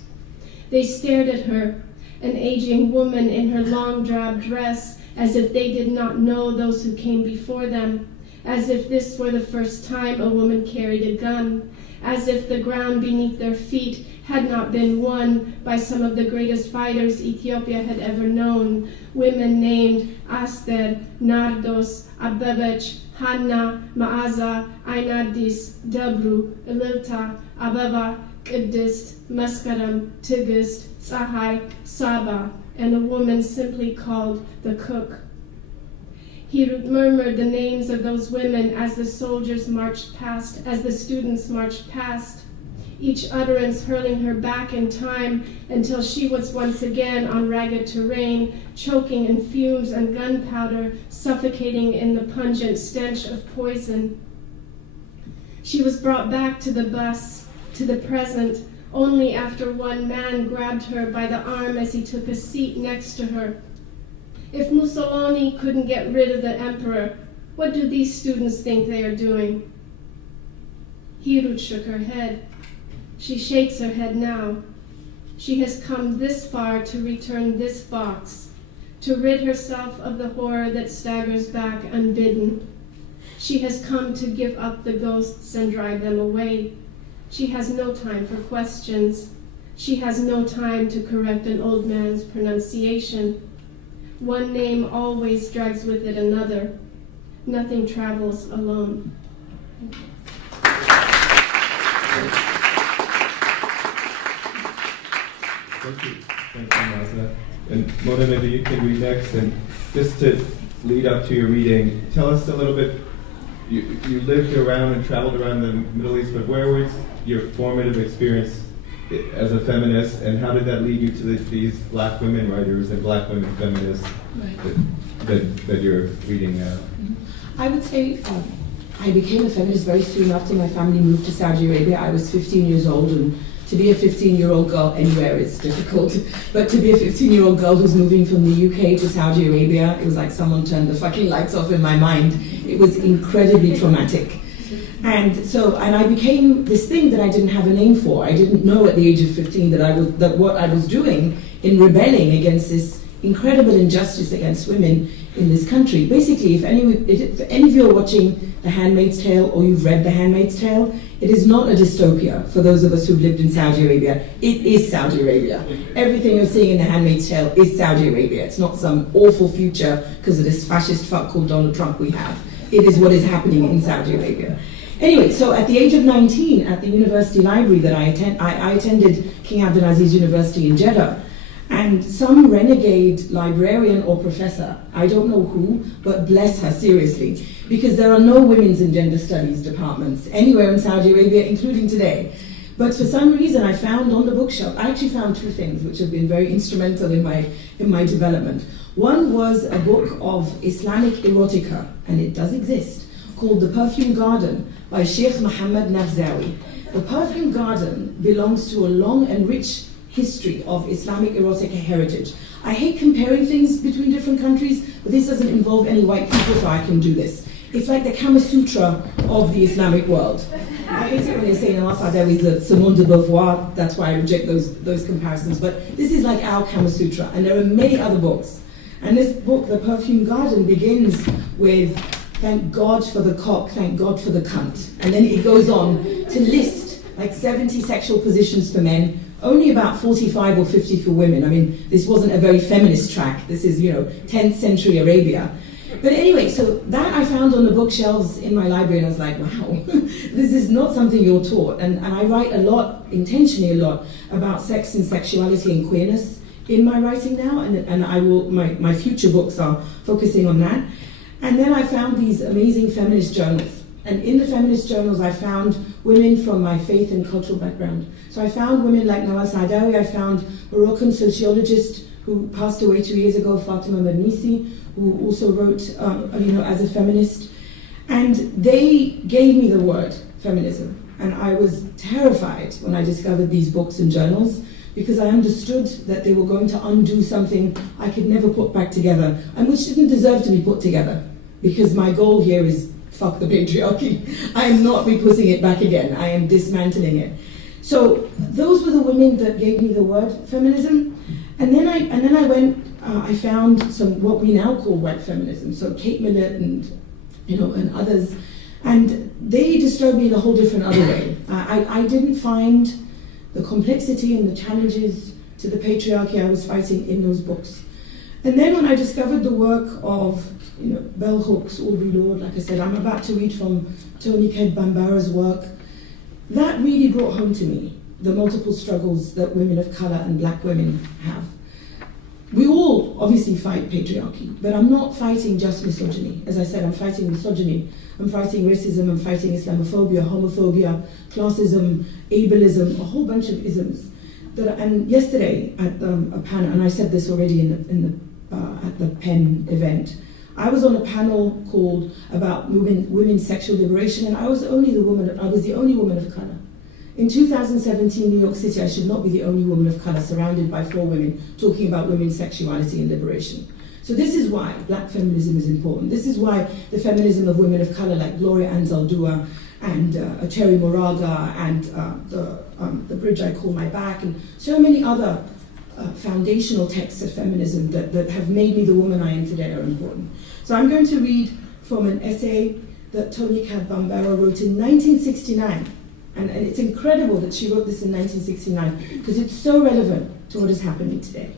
They stared at her, an aging woman in her long drab dress, as if they did not know those who came before them, as if this were the first time a woman carried a gun, as if the ground beneath their feet had not been won by some of the greatest fighters Ethiopia had ever known, women named Aster, Nardos, Abebech, Hanna, Maaza, Ainadis, Dabru, Elilta, Ababa, Qidist, Maskaram, Tigist, Tsahai, Saba, and a woman simply called the cook. He murmured the names of those women as the soldiers marched past, as the students marched past, each utterance hurling her back in time until she was once again on ragged terrain, choking in fumes and gunpowder, suffocating in the pungent stench of poison. She was brought back to the bus, to the present, only after one man grabbed her by the arm as he took a seat next to her. If Mussolini couldn't get rid of the emperor, what do these students think they are doing? Hirut shook her head. She shakes her head now. She has come this far to return this box, to rid herself of the horror that staggers back unbidden. She has come to give up the ghosts and drive them away. She has no time for questions. She has no time to correct an old man's pronunciation. One name always drags with it another. Nothing travels alone. Thank you. Thank you, Maaza. And Mona, maybe you can read next. And just to lead up to your reading, tell us a little bit. You lived around and traveled around the Middle East, but where was your formative experience as a feminist, and how did that lead you to these black women writers and black women feminists that you're reading now? I would say I became a feminist very soon after my family moved to Saudi Arabia. I was 15 years old, and to be a 15-year-old girl anywhere is difficult. But to be a 15-year-old girl who's moving from the UK to Saudi Arabia, it was like someone turned the fucking lights off in my mind. It was incredibly traumatic. And I became this thing that I didn't have a name for. I didn't know at the age of 15 that what I was doing in rebelling against this incredible injustice against women in this country. Basically, if any of you are watching The Handmaid's Tale or you've read The Handmaid's Tale, it is not a dystopia for those of us who've lived in Saudi Arabia. It is Saudi Arabia. Everything you're seeing in The Handmaid's Tale is Saudi Arabia. It's not some awful future because of this fascist fuck called Donald Trump we have. It is what is happening in Saudi Arabia. Anyway, so at the age of 19, at the university library that I attended King Abdulaziz University in Jeddah, and some renegade librarian or professor, I don't know who, but bless her seriously, because there are no women's and gender studies departments anywhere in Saudi Arabia, including today. But for some reason I found on the bookshelf, I actually found two things which have been very instrumental in my development. One was a book of Islamic erotica, and it does exist, called The Perfume Garden by Sheikh Mohammed Nafzawi. The Perfume Garden belongs to a long and rich history of Islamic erotic heritage. I hate comparing things between different countries, but this doesn't involve any white people, so I can do this. It's like the Kama Sutra of the Islamic world. I hate it when they say Maaza Mengiste is the Simone de Beauvoir, that's why I reject those comparisons, but this is like our Kama Sutra, and there are many other books. And this book, The Perfume Garden, begins with thank God for the cock, thank God for the cunt. And then it goes on to list like 70 sexual positions for men, only about 45 or 50 for women. I mean, this wasn't a very feminist track. This is, 10th century Arabia. But anyway, so that I found on the bookshelves in my library, and I was like, wow, this is not something you're taught. And I write a lot, intentionally a lot, about sex and sexuality and queerness in my writing now, and I will, my future books are focusing on that. And then I found these amazing feminist journals. And in the feminist journals, I found women from my faith and cultural background. So I found women like Maaza Mengiste. I found Moroccan sociologist who passed away 2 years ago, Fatima Mernissi, who also wrote, as a feminist. And they gave me the word feminism. And I was terrified when I discovered these books and journals, because I understood that they were going to undo something I could never put back together, and which didn't deserve to be put together, because my goal here is fuck the patriarchy. I am not be putting it back again. I am dismantling it. So those were the women that gave me the word feminism. And then I went, I found some what we now call white feminism. So Kate Millett and others. And they disturbed me in a whole different other way. I didn't find the complexity and the challenges to the patriarchy I was fighting in those books. And then when I discovered the work of Bell Hooks, Audre Lorde, like I said, I'm about to read from Toni Cade Bambara's work, that really brought home to me the multiple struggles that women of color and black women have. We all obviously fight patriarchy, but I'm not fighting just misogyny. As I said, I'm fighting misogyny, I'm fighting racism, I'm fighting Islamophobia, homophobia, classism, ableism, a whole bunch of isms. And yesterday at a panel, and I said this already at the PEN event, I was on a panel called about women's sexual liberation, and I was the only woman of color. In 2017, New York City, I should not be the only woman of color surrounded by 4 women talking about women's sexuality and liberation. So this is why black feminism is important. This is why the feminism of women of color like Gloria Anzaldúa and Cherry Moraga and the Bridge I Call My Back and so many other foundational texts of feminism that have made me the woman I am today are important. So I'm going to read from an essay that Toni Cade Bambara wrote in 1969. And it's incredible that she wrote this in 1969 because it's so relevant to what is happening today.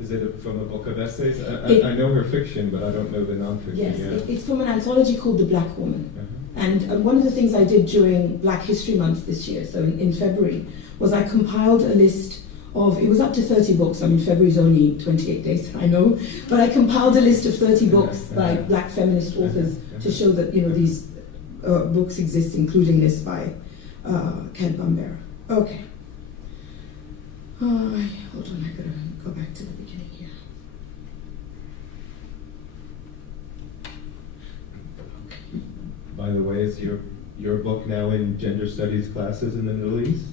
Is it from a book of essays? I know her fiction, but I don't know the nonfiction. Yes, it's from an anthology called The Black Woman. Uh-huh. And one of the things I did during Black History Month this year, so in February, was I compiled a list of, it was up to 30 books. I mean, February's only 28 days, I know, but I compiled a list of 30 books by black feminist authors to show that, these books exist, including this by Cade Bambara. Okay. Hold on, I gotta go back to the beginning here. Okay. By the way, is your book now in gender studies classes in the Middle East?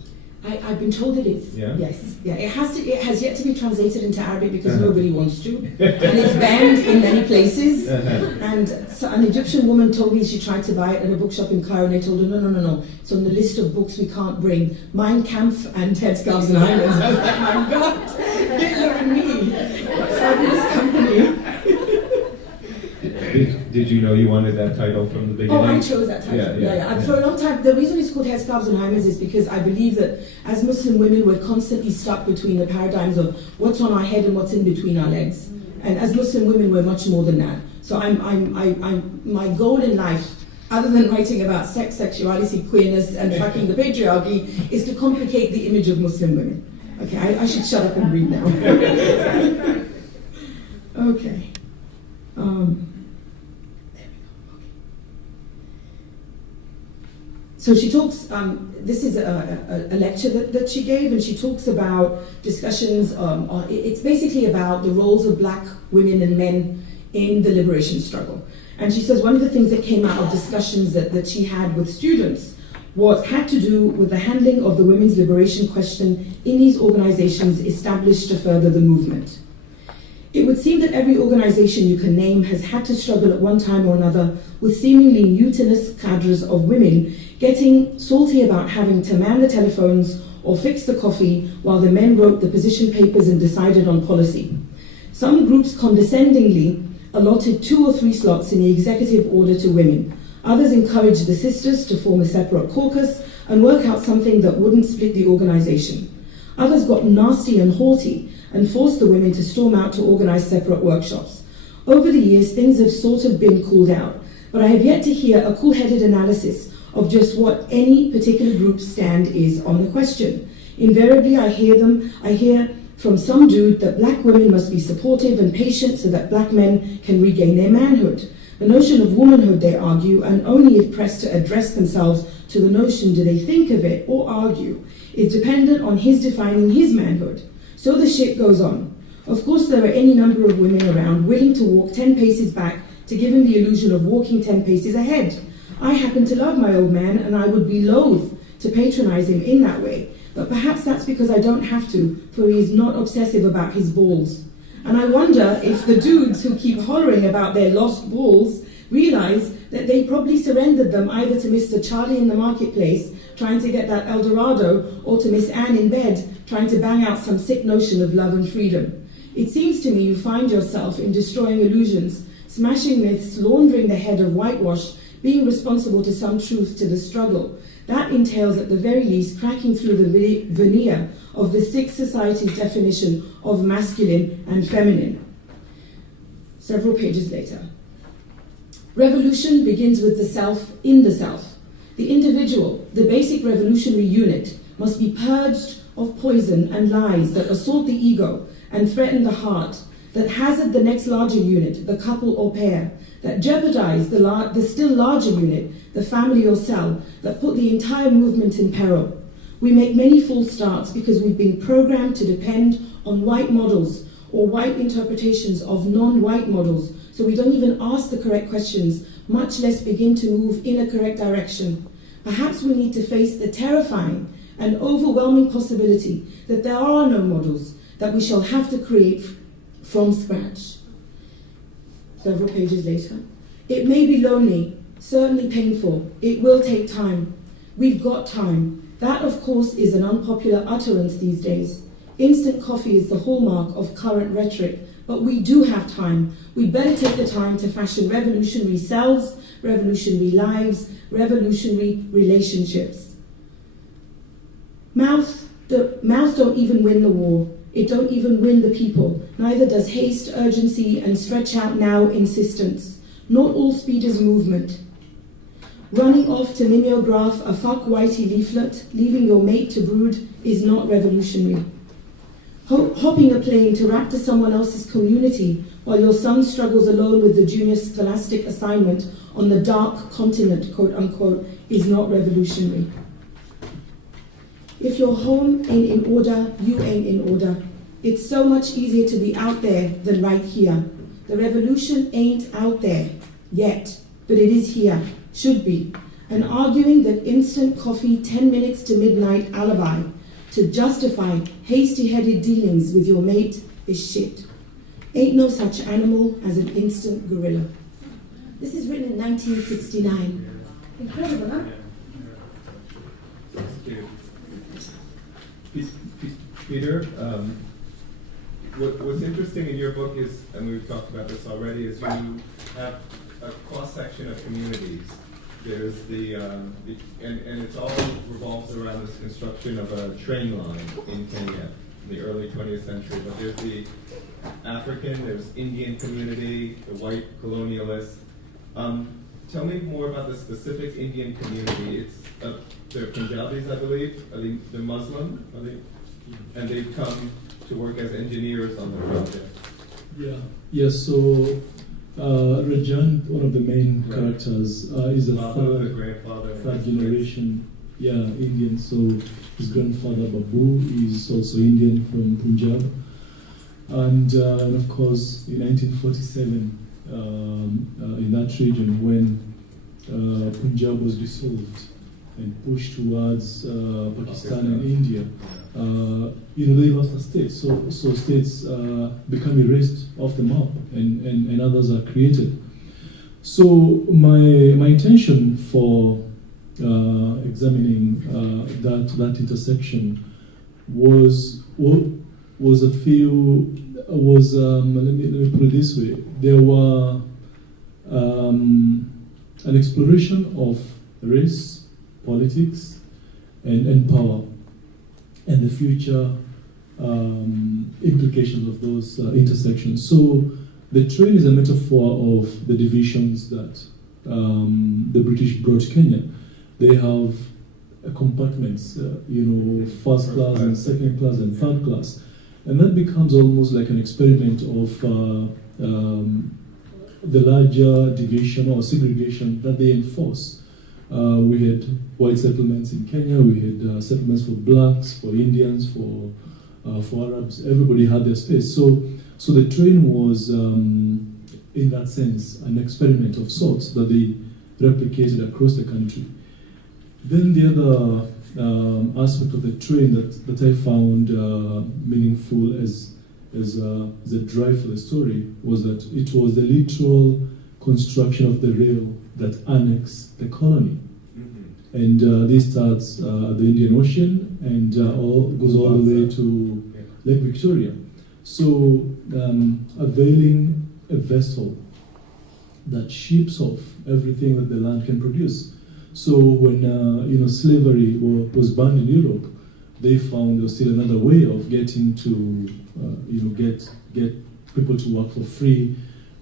I've been told it is. Yeah? Yes. Yeah. It has yet to be translated into Arabic because nobody wants to, and it's banned in many places. And so an Egyptian woman told me she tried to buy it at a bookshop in Cairo, and they told her no. It's on the list of books we can't bring. Mein Kampf and Headscarves and Islands. I was like, my God, Hitler and me, fabulous company. Did you know you wanted that title from the beginning? Oh, I chose that title. Yeah. For a long time, the reason it's called Headscarves and Hymens is because I believe that as Muslim women, we're constantly stuck between the paradigms of what's on our head and what's in between our legs. And as Muslim women, we're much more than that. So my goal in life, other than writing about sex, sexuality, queerness, and fucking the patriarchy, is to complicate the image of Muslim women. Okay, I should shut up and read now. Okay. So she talks, this is a lecture that she gave, and she talks about discussions, it's basically about the roles of black women and men in the liberation struggle. And she says one of the things that came out of discussions that she had with students had to do with the handling of the women's liberation question in these organizations established to further the movement. It would seem that every organization you can name has had to struggle at one time or another with seemingly mutinous cadres of women getting salty about having to man the telephones or fix the coffee while the men wrote the position papers and decided on policy. Some groups condescendingly allotted 2 or 3 slots in the executive order to women. Others encouraged the sisters to form a separate caucus and work out something that wouldn't split the organization. Others got nasty and haughty and forced the women to storm out to organize separate workshops. Over the years, things have sort of been cooled out, but I have yet to hear a cool-headed analysis of just what any particular group's stand is on the question. Invariably, I hear from some dude that black women must be supportive and patient so that black men can regain their manhood. The notion of womanhood, they argue, and only if pressed to address themselves to the notion do they think of it or argue, is dependent on his defining his manhood. So the shit goes on. Of course, there are any number of women around willing to walk 10 paces back to give him the illusion of walking 10 paces ahead. I happen to love my old man, and I would be loath to patronize him in that way, but perhaps that's because I don't have to, for he is not obsessive about his balls. And I wonder if the dudes who keep hollering about their lost balls realize that they probably surrendered them either to Mr. Charlie in the marketplace, trying to get that El Dorado, or to Miss Anne in bed, trying to bang out some sick notion of love and freedom. It seems to me you find yourself in destroying illusions, smashing myths, laundering the head of whitewash, being responsible to some truth to the struggle. That entails at the very least cracking through the veneer of the sick society's definition of masculine and feminine. Several pages later. Revolution begins with the self in the self. The individual, the basic revolutionary unit, must be purged of poison and lies that assault the ego and threaten the heart, that hazard the next larger unit, the couple or pair, that jeopardize the still larger unit, the family or cell, that put the entire movement in peril. We make many false starts because we've been programmed to depend on white models or white interpretations of non-white models, so we don't even ask the correct questions, much less begin to move in a correct direction. Perhaps we need to face the terrifying and overwhelming possibility that there are no models, that we shall have to create from scratch. Several pages later. It may be lonely, certainly painful. It will take time. We've got time. That, of course, is an unpopular utterance these days. Instant coffee is the hallmark of current rhetoric, but we do have time. We'd better take the time to fashion revolutionary selves, revolutionary lives, revolutionary relationships. Mouth don't even win the war. It don't even win the people. Neither does haste, urgency, and stretch out now insistence. Not all speed is movement. Running off to mimeograph a fuck whitey leaflet, leaving your mate to brood, is not revolutionary. Hopping a plane to rap to someone else's community while your son struggles alone with the junior scholastic assignment on the dark continent, quote unquote, is not revolutionary. If your home ain't in order, you ain't in order. It's so much easier to be out there than right here. The revolution ain't out there yet, but it is here, should be. And arguing that instant coffee 10 minutes to midnight alibi to justify hasty-headed dealings with your mate is shit. Ain't no such animal as an instant gorilla. This is written in 1969. Incredible, huh? Thank you. Peter, what's interesting in your book is, and we've talked about this already, is you have a cross-section of communities. There's and it all revolves around this construction of a train line in Kenya in the early 20th century. But there's the African, there's Indian community, the white colonialists. Tell me more about the specific Indian community. It's they're Punjabis, I believe. They're Muslim, are they? And they've come to work as engineers on the project. Yeah. So Rajan, one of the main characters, is a third generation, Indian. So his grandfather Babu is also Indian from Punjab, and of course in 1947, in that region when Punjab was dissolved and pushed towards Pakistan and India, they lost a state. So states become erased off the map, and others are created. So my intention for examining that intersection was let me put it this way. There were an exploration of race, politics, and power, and the future implications of those intersections. So the train is a metaphor of the divisions that the British brought to Kenya. They have compartments, first class and second class and third class. And that becomes almost like an experiment of the larger division or segregation that they enforce. We had white settlements in Kenya, we had settlements for blacks, for Indians, for Arabs. Everybody had their space. So the train was in that sense, an experiment of sorts that they replicated across the country. Then the other aspect of the train that I found meaningful as the drive for the story was that it was the literal construction of the rail that annexed the colony. And this starts at the Indian Ocean and goes all the way to Lake Victoria. So availing a vessel that ships off everything that the land can produce. So when slavery was banned in Europe, they found there was still another way of getting to get people to work for free.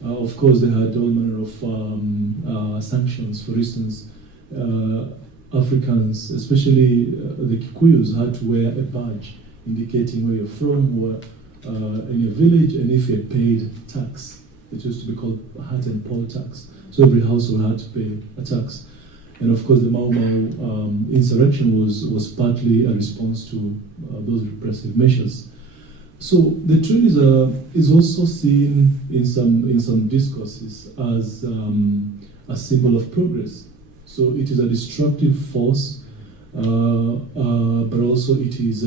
Of course, they had all manner of sanctions. For instance, Africans, especially the Kikuyus, had to wear a badge indicating where you're from, in your village, and if you had paid tax. It used to be called hat and paw tax. So every household had to pay a tax. And of course, the Mau Mau insurrection was partly a response to those repressive measures. So the train is also seen in some discourses as a symbol of progress. So it is a destructive force, but also it is,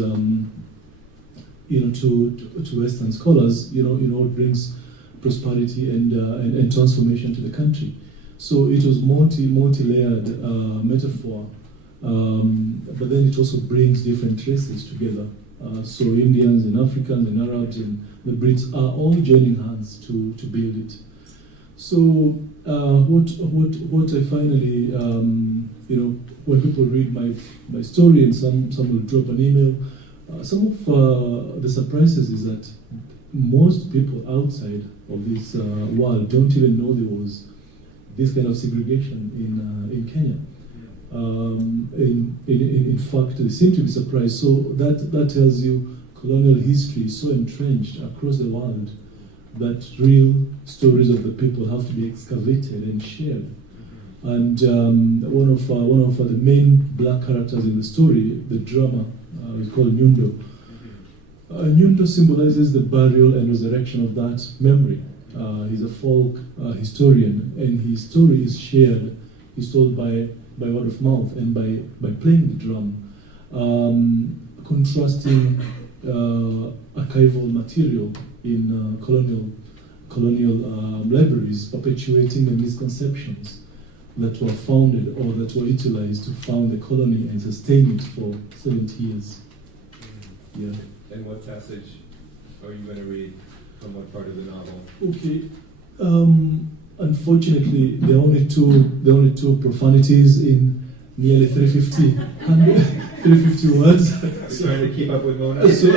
to Western scholars, it brings prosperity and transformation to the country. So it was multi-layered metaphor, but then it also brings different races together. So Indians and Africans and Arabs and the Brits are all joining hands to build it. So what I finally, when people read my story and some will drop an email, some of the surprises is that most people outside of this world don't even know there was this kind of segregation in Kenya. In fact, they seem to be surprised. So that tells you colonial history is so entrenched across the world that real stories of the people have to be excavated and shared. And one of the main black characters in the story, the drama, is called Nyundo. Nyundo symbolizes the burial and resurrection of that memory. He's a folk historian, and his story is shared. He's told by word of mouth and by playing the drum, contrasting archival material in colonial libraries, perpetuating the misconceptions that were founded or that were utilized to found the colony and sustain it for 70 years. Yeah. And what passage are you going to read from what part of the novel? Okay. Unfortunately, there are only two profanities in nearly 350 words. So, trying to keep up with Mona? So,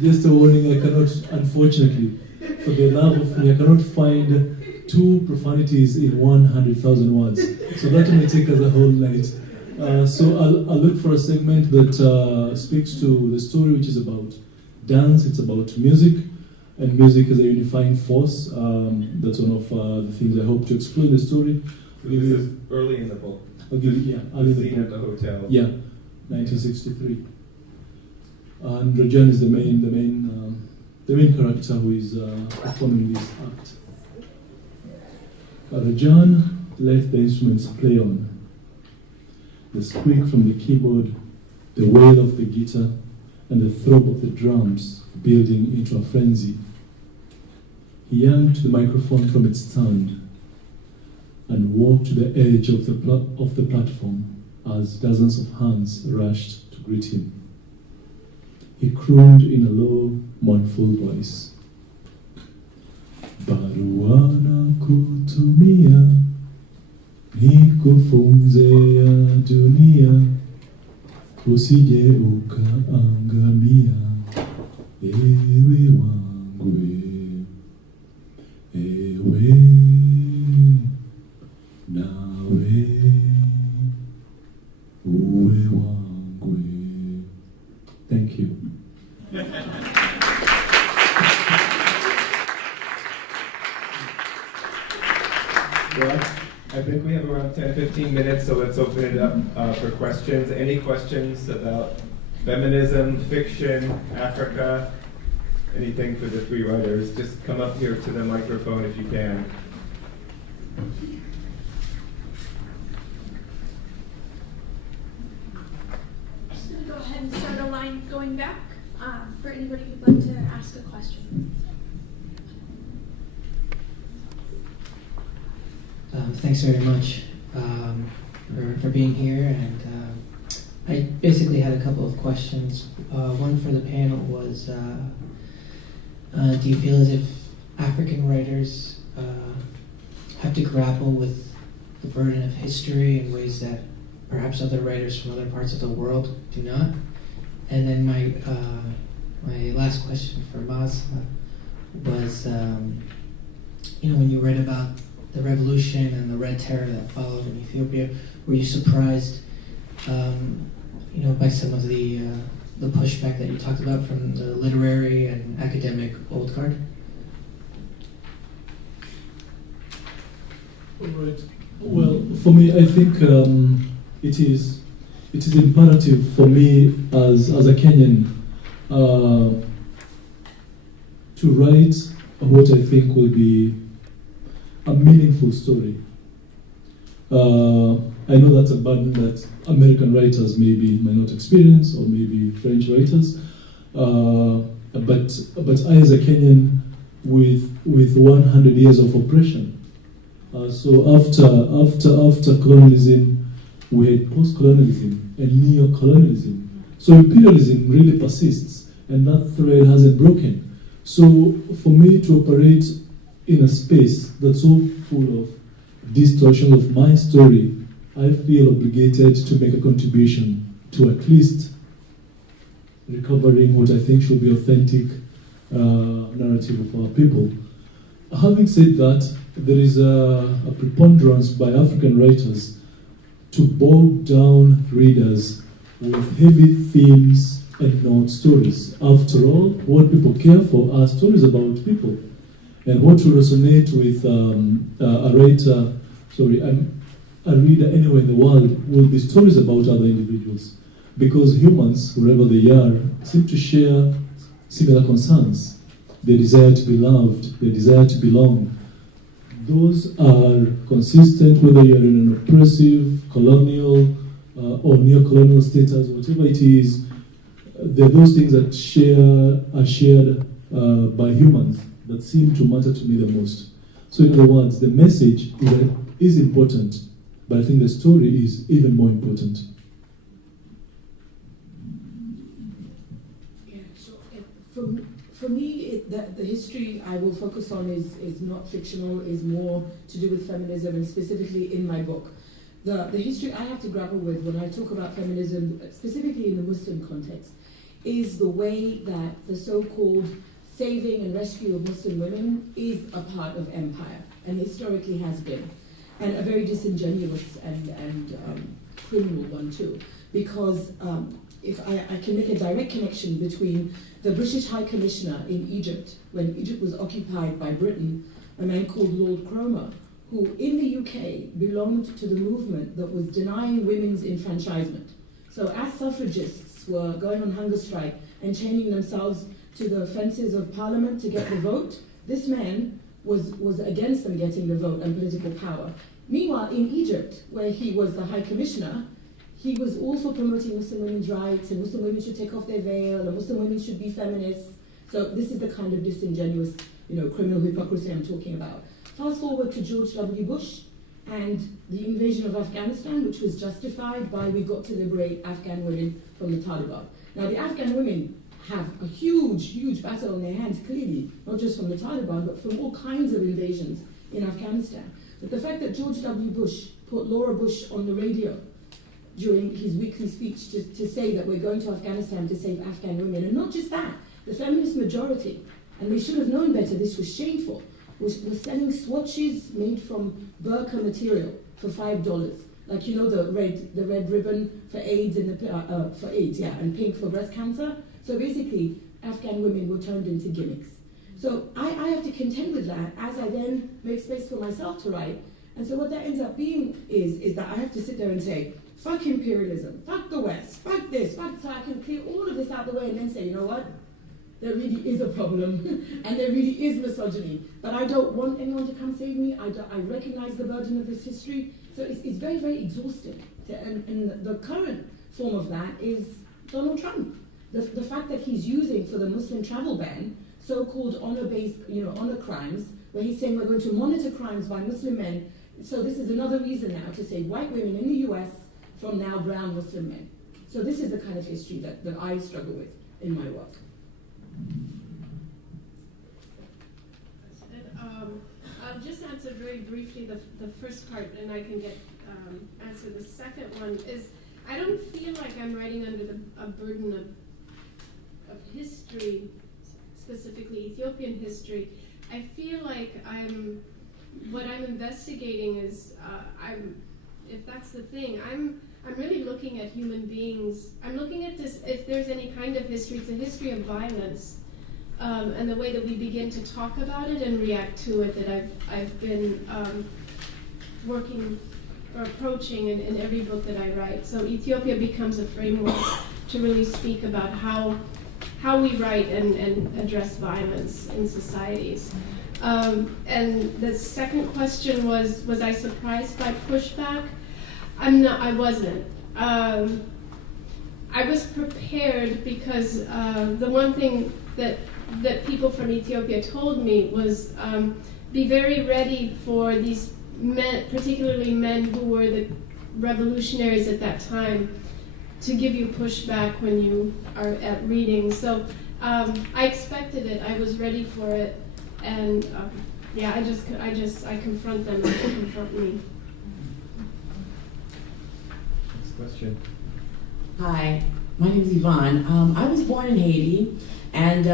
just a warning, I cannot, unfortunately, for the love of me, I cannot find 2 profanities in 100,000 words. So that may take us a whole night. So I'll look for a segment that speaks to the story, which is about dance, it's about music, and music is a unifying force. That's one of the things I hope to explore in the story. So this is early in the book. I'll give you, early in the scene book. at the hotel. Yeah, 1963. And Rajan is the main character who is performing this act. Rajan let the instruments play on. The squeak from the keyboard, the wail of the guitar, and the throb of the drums building into a frenzy. He yanked the microphone from its stand and walked to the edge of the platform as dozens of hands rushed to greet him. He crooned in a low, mournful voice. Baruana kutumia, nikufunze ya dunia, usije ukaangamia, ewe wangwe, ewe nawe, uwe wangwe. Thank you. Well, I think we have around 10-15 minutes, so let's open it up for questions. Any questions about feminism, fiction, Africa? anything for the three writers, just come up here to the microphone if you can. I'm just going to go ahead and start a line going back for anybody who'd like to ask a question. Thanks very much for being here, and I basically had a couple of questions. One for the panel was, do you feel as if African writers have to grapple with the burden of history in ways that perhaps other writers from other parts of the world do not? And then my last question for Maaza was, when you read about the revolution and the Red Terror that followed in Ethiopia, were you surprised, by some of the pushback that you talked about from the literary and academic old guard? All right. Well, for me, I think it is imperative for me as a Kenyan to write what I think will be a meaningful story. I know that's a burden that American writers might not experience, or maybe French writers. But I, as a Kenyan, with 100 years of oppression, so after colonialism, we had post-colonialism and neo-colonialism. So imperialism really persists, and that thread hasn't broken. So for me to operate in a space that's so full of distortion of my story, I feel obligated to make a contribution to at least recovering what I think should be authentic narrative of our people. Having said that, there is a preponderance by African writers to bog down readers with heavy themes and not stories. After all, what people care for are stories about people. And what will resonate with a reader anywhere in the world will be stories about other individuals. Because humans, wherever they are, seem to share similar concerns. Their desire to be loved, their desire to belong. Those are consistent whether you're in an oppressive, colonial, or neo-colonial status, whatever it is. They're those things that are shared by humans that seem to matter to me the most. So in other words, the message is important, but I think the story is even more important. Yeah, so for me, the history I will focus on is not fictional, is more to do with feminism, and specifically in my book. The history I have to grapple with when I talk about feminism, specifically in the Muslim context, is the way that the so-called saving and rescue of Muslim women is a part of empire, and historically has been, and a very disingenuous and criminal one too, because if I can make a direct connection between the British High Commissioner in Egypt, when Egypt was occupied by Britain, a man called Lord Cromer, who in the UK belonged to the movement that was denying women's enfranchisement. So as suffragists were going on hunger strike and chaining themselves to the fences of Parliament to get the vote, this man was against them getting the vote and political power. Meanwhile, in Egypt, where he was the High Commissioner, he was also promoting Muslim women's rights, and Muslim women should take off their veil, and Muslim women should be feminists. So this is the kind of disingenuous, criminal hypocrisy I'm talking about. Fast forward to George W. Bush and the invasion of Afghanistan, which was justified by we got to liberate Afghan women from the Taliban. Now, the Afghan women have a huge, huge battle on their hands, clearly, not just from the Taliban, but from all kinds of invasions in Afghanistan. But the fact that George W. Bush put Laura Bush on the radio during his weekly speech to say that we're going to Afghanistan to save Afghan women, and not just that, the feminist majority, and they should have known better, this was shameful, was selling swatches made from burqa material for $5. Like, the red ribbon for AIDS and and pink for breast cancer. So basically, Afghan women were turned into gimmicks. So I have to contend with that as I then make space for myself to write. And so what that ends up being is that I have to sit there and say, fuck imperialism, fuck the West, fuck this, fuck, so I can clear all of this out the way and then say, you know what? there really is a problem and there really is misogyny. But I don't want anyone to come save me. I recognize the burden of this history. So it's very, very exhausting. And the current form of that is Donald Trump. The fact that he's using for the Muslim travel ban so-called honor-based, honor crimes, where he's saying we're going to monitor crimes by Muslim men. So this is another reason now to say white women in the US from now brown Muslim men. So this is the kind of history that I struggle with in my work. I'll just answer very briefly the first part, and I can answer the second one. Is I don't feel like I'm writing under a burden of history, specifically Ethiopian history. I feel like what I'm investigating is if that's the thing, I'm really looking at human beings. I'm looking at this, if there's any kind of history, it's a history of violence, and the way that we begin to talk about it and react to it that I've been working or approaching in every book that I write. So Ethiopia becomes a framework to really speak about how we write and address violence in societies. And the second question was I surprised by pushback? I wasn't. I was prepared because the one thing that people from Ethiopia told me was be very ready for these men, particularly men who were the revolutionaries at that time, to give you pushback when you are at reading. So I expected it. I was ready for it, and I confront them and they confront me. Next question. Hi, my name is Yvonne. I was born in Haiti and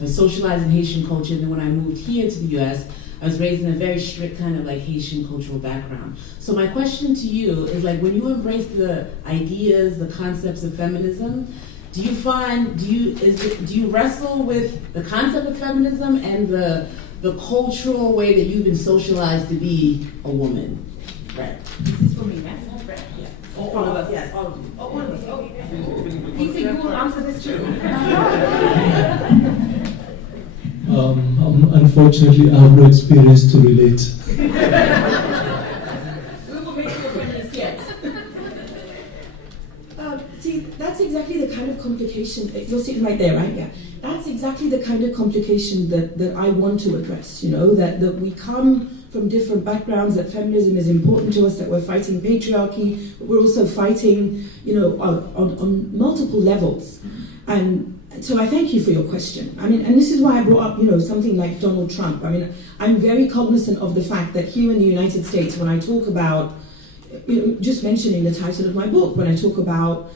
I socialized in Haitian culture. And then when I moved here to the U.S., I was raised in a very strict kind of like Haitian cultural background. So my question to you is like, when you embrace the ideas, the concepts of feminism, do you wrestle with the concept of feminism and the cultural way that you've been socialized to be a woman? Right. This is for me, right? Right. Yeah. All of us. Yes, all of you. All of us. Oh. You think you will answer this too? Unfortunately, I have no experience to relate. We will make sure feminists get. See, that's exactly the kind of complication. You're sitting right there, right? Yeah. That's exactly the kind of complication that I want to address. That we come from different backgrounds, that feminism is important to us, that we're fighting patriarchy, but we're also fighting, on multiple levels. And so I thank you for your question. I mean, and this is why I brought up, something like Donald Trump. I mean, I'm very cognizant of the fact that here in the United States, when I talk about, just mentioning the title of my book, when I talk about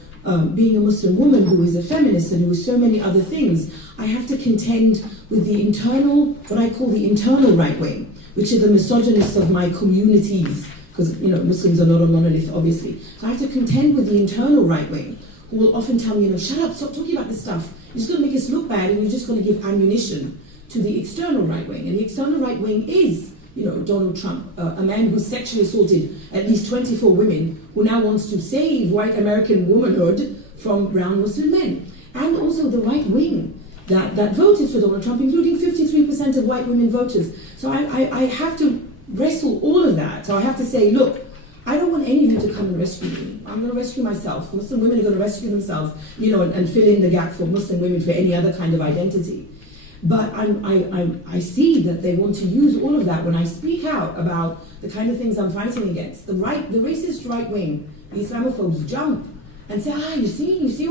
being a Muslim woman who is a feminist and who is so many other things, I have to contend with the internal, what I call the internal right wing, which are the misogynists of my communities, because Muslims are not a monolith, obviously. So I have to contend with the internal right wing, who will often tell me, shut up, stop talking about this stuff. You're just going to make us look bad, and you're just going to give ammunition to the external right wing. And the external right wing is, Donald Trump, a man who sexually assaulted at least 24 women, who now wants to save white American womanhood from brown Muslim men. And also the right wing that voted for Donald Trump, including 53% of white women voters. So I have to wrestle all of that. So I have to say, look, I don't want any of you to come and rescue me. I'm going to rescue myself. Muslim women are going to rescue themselves, and fill in the gap for Muslim women for any other kind of identity. But I see that they want to use all of that when I speak out about the kind of things I'm fighting against. The racist right wing, the Islamophobes jump and say, you see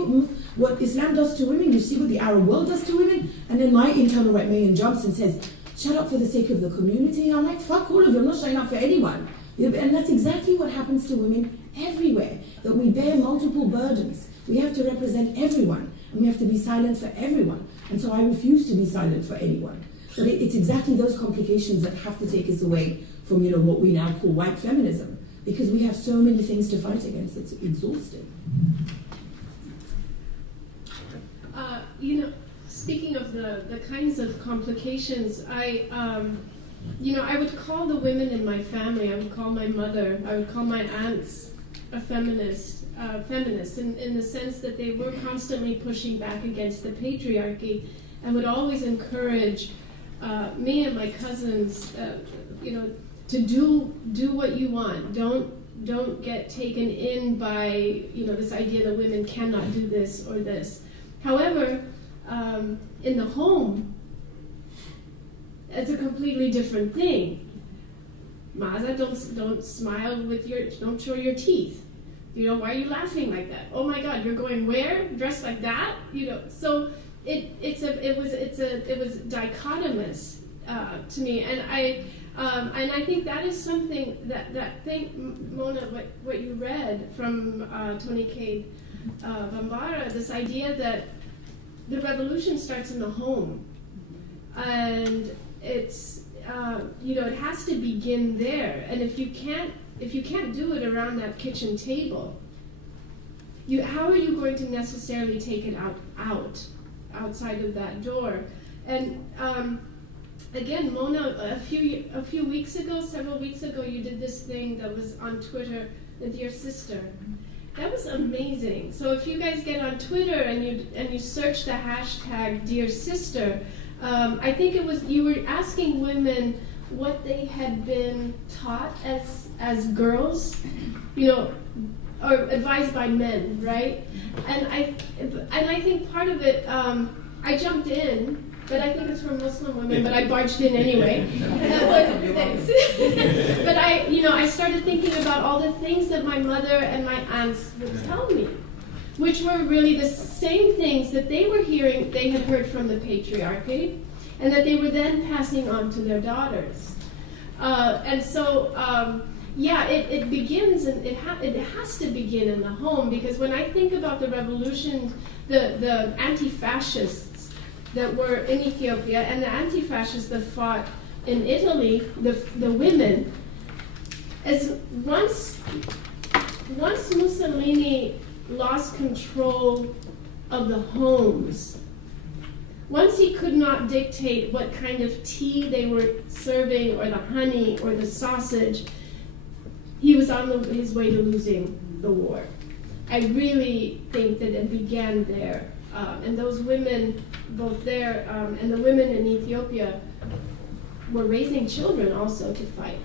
what Islam does to women, you see what the Arab world does to women, and then my internal right wing jumps and says, shut up for the sake of the community. And I'm like, fuck all of you, I'm not shutting up for anyone. And that's exactly what happens to women everywhere, that we bear multiple burdens. We have to represent everyone, and we have to be silent for everyone. And so I refuse to be silent for anyone. But it's exactly those complications that have to take us away from what we now call white feminism, because we have so many things to fight against. It's exhausting. Speaking of the kinds of complications, I would call the women in my family, I would call my mother, I would call my aunts a feminists in the sense that they were constantly pushing back against the patriarchy. and would always encourage me and my cousins, to do what you want. Don't get taken in by this idea that women cannot do this or this. However, in the home, it's a completely different thing. Maaza, don't smile don't show your teeth. Why are you laughing like that? Oh my God, you're going where? Dressed like that? So it was dichotomous to me, and I think that is something that thing, Mona, what you read from Tony K. Bambara, this idea that the revolution starts in the home, and it's it has to begin there, and if you can't do it around that kitchen table, how are you going to necessarily take it outside of that door? And again, Mona, several weeks ago, you did this thing that was on Twitter, the Dear Sister. That was amazing. So if you guys get on Twitter and you search the hashtag Dear Sister, I think you were asking women what they had been taught as girls, or advised by men, right? And I think part of it, I jumped in, but I think it's for Muslim women, but I barged in anyway. But I started thinking about all the things that my mother and my aunts would tell me, which were really the same things that they were hearing, they had heard from the patriarchy, and that they were then passing on to their daughters. And so, it begins, and it has to begin in the home, because when I think about the revolution, the anti-fascists that were in Ethiopia and the anti-fascists that fought in Italy, the women, as once Mussolini lost control of the homes, once he could not dictate what kind of tea they were serving, or the honey, or the sausage, he was on his way to losing the war. I really think that it began there. And those women, both there and the women in Ethiopia, were raising children also to fight.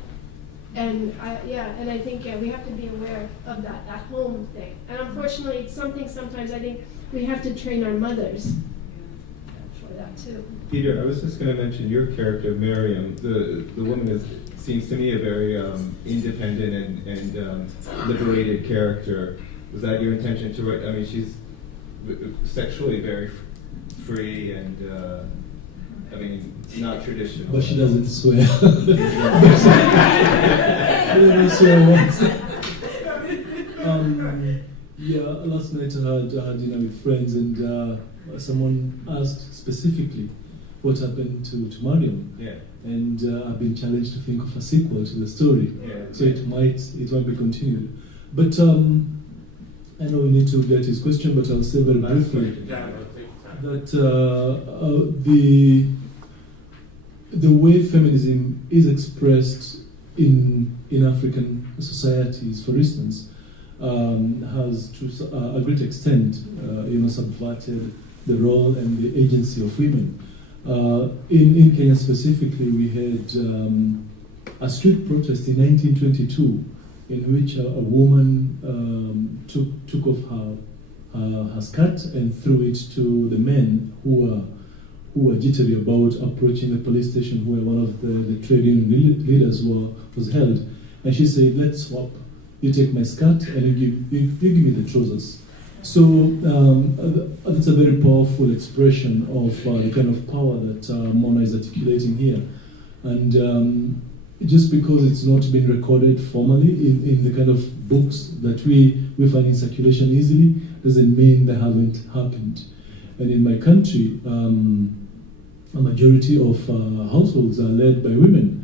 And I think we have to be aware of that home thing. And unfortunately, it's something sometimes I think we have to train our mothers for that too. Peter, I was just going to mention your character, Miriam. The woman seems to me a very independent and liberated character. Was that your intention to write? I mean, she's sexually very free and not traditional. But she doesn't swear. She doesn't swear once. Last night I had dinner with friends, and someone asked specifically what happened to Mariam. Yeah. And I've been challenged to think of a sequel to the story. Yeah. So it might be continued. But I know we need to get his question, but I'll say very briefly that the way feminism is expressed in African societies, for instance, has to a great extent, subverted the role and the agency of women. In Kenya specifically, we had a street protest in 1922 in which a woman took off her skirt and threw it to the men who were jittery about approaching the police station where one of the trade union leaders was held. And she said, "Let's swap. You take my skirt and you give me the trousers." So that's a very powerful expression of the kind of power that Mona is articulating here. And just because it's not been recorded formally in the kind of books that we find in circulation easily, doesn't mean they haven't happened. And in my country, a majority of households are led by women.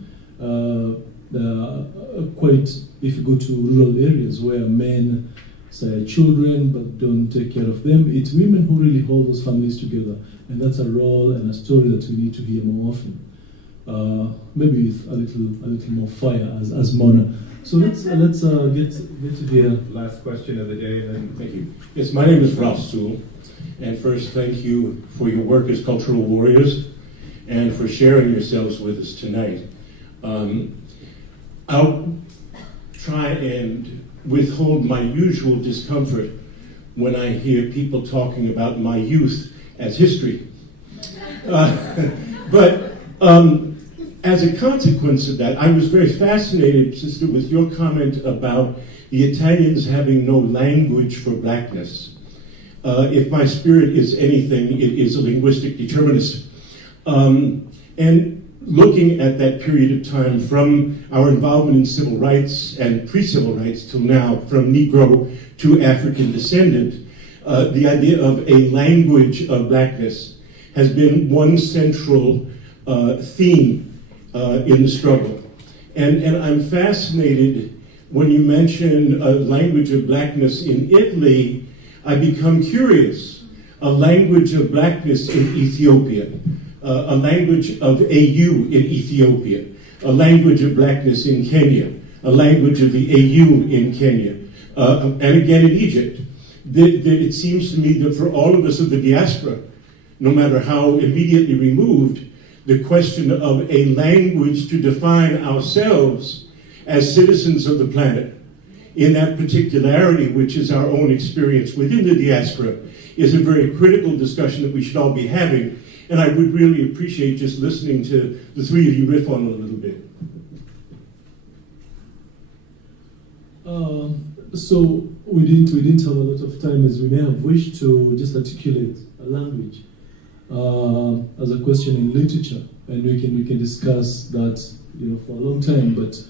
Quite, if you go to rural areas where men say children but don't take care of them, it's women who really hold those families together. And that's a role and a story that we need to hear more often. Maybe with a little more fire, as Mona So let's get to the Last question of the day, and then Thank you. Yes, my name is Ralph Sewell, and first, thank you for your work as cultural warriors and for sharing yourselves with us tonight. I'll try and withhold my usual discomfort when I hear people talking about my youth as history. But as a consequence of that, I was very fascinated, Sister, with your comment about the Italians having no language for blackness. If my spirit is anything, it is a linguistic determinist. And looking at that period of time from our involvement in civil rights and pre-civil rights till now, from Negro to African descendant, the idea of a language of blackness has been one central theme in the struggle. And I'm fascinated when you mention a language of blackness in Italy. I become curious. A language of blackness in Ethiopia, a language of AU in Ethiopia, a language of blackness in Kenya, a language of the AU in Kenya, and again in Egypt. It seems to me that for all of us of the diaspora, no matter how immediately removed, the question of a language to define ourselves as citizens of the planet in that particularity, which is our own experience within the diaspora, is a very critical discussion that we should all be having. And I would really appreciate just listening to the three of you riff on it a little bit. So we didn't have a lot of time, as we may have wished to just articulate a language as a question in literature, and we can discuss that for a long time. But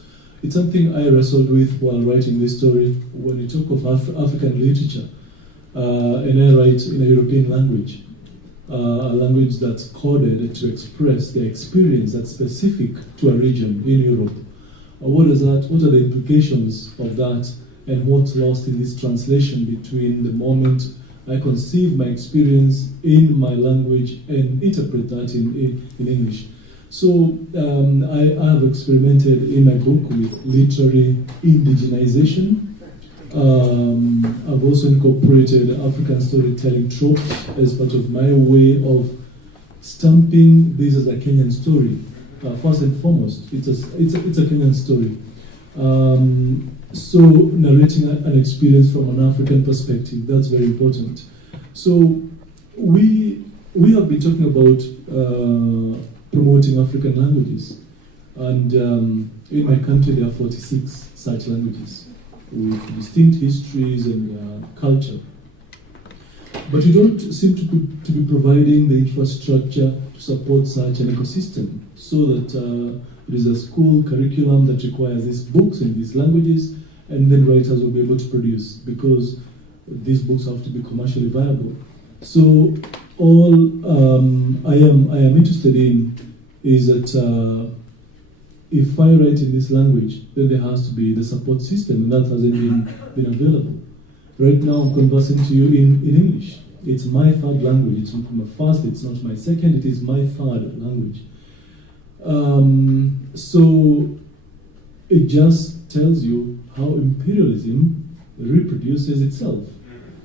it's something I wrestled with while writing this story. When you talk of African literature, and I write in a European language, a language that's coded to express the experience that's specific to a region in Europe. What is that? What are the implications of that, and what's lost in this translation between the moment I conceive my experience in my language and interpret that in English? So I have experimented in my book with literary indigenization. I've also incorporated African storytelling tropes as part of my way of stamping this as a Kenyan story. First and foremost, it's a Kenyan story. So narrating an experience from an African perspective, that's very important. So we have been talking about promoting African languages, and in my country there are 46 such languages with distinct histories and culture. But you don't seem to be providing the infrastructure to support such an ecosystem, so that there is a school curriculum that requires these books in these languages, and then writers will be able to produce, because these books have to be commercially viable. So all I am interested in is that if I write in this language, then there has to be the support system, and that hasn't been available. Right now I'm conversing to you in English. It's my third language. It's not my first, it's not my second, it is my third language. So it just tells you how imperialism reproduces itself.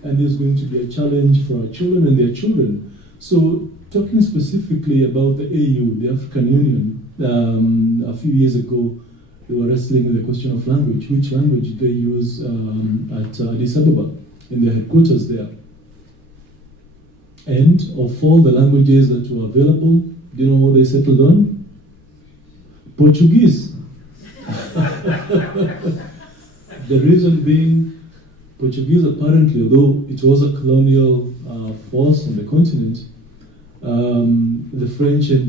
And there's going to be a challenge for our children and their children. So talking specifically about the AU, the African Union, a few years ago, they were wrestling with the question of language. Which language did they use at Addis Ababa, in their headquarters there? And of all the languages that were available, do you know what they settled on? Portuguese. The reason being, Portuguese apparently, although it was a colonial force on the continent, the French and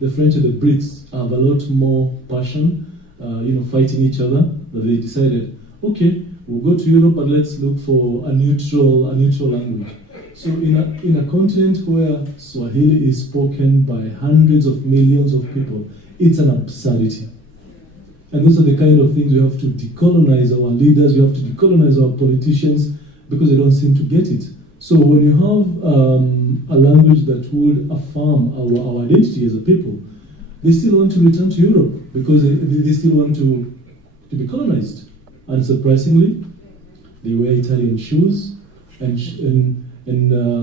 the Brits have a lot more passion, fighting each other, that they decided, okay, we'll go to Europe and let's look for a neutral language. So in a continent where Swahili is spoken by hundreds of millions of people, it's an absurdity. And those are the kind of things we have to decolonize our leaders, we have to decolonize our politicians, because they don't seem to get it. So when you have a language that would affirm our identity as a people, they still want to return to Europe, because they still want to to be colonized. And surprisingly, they wear Italian shoes and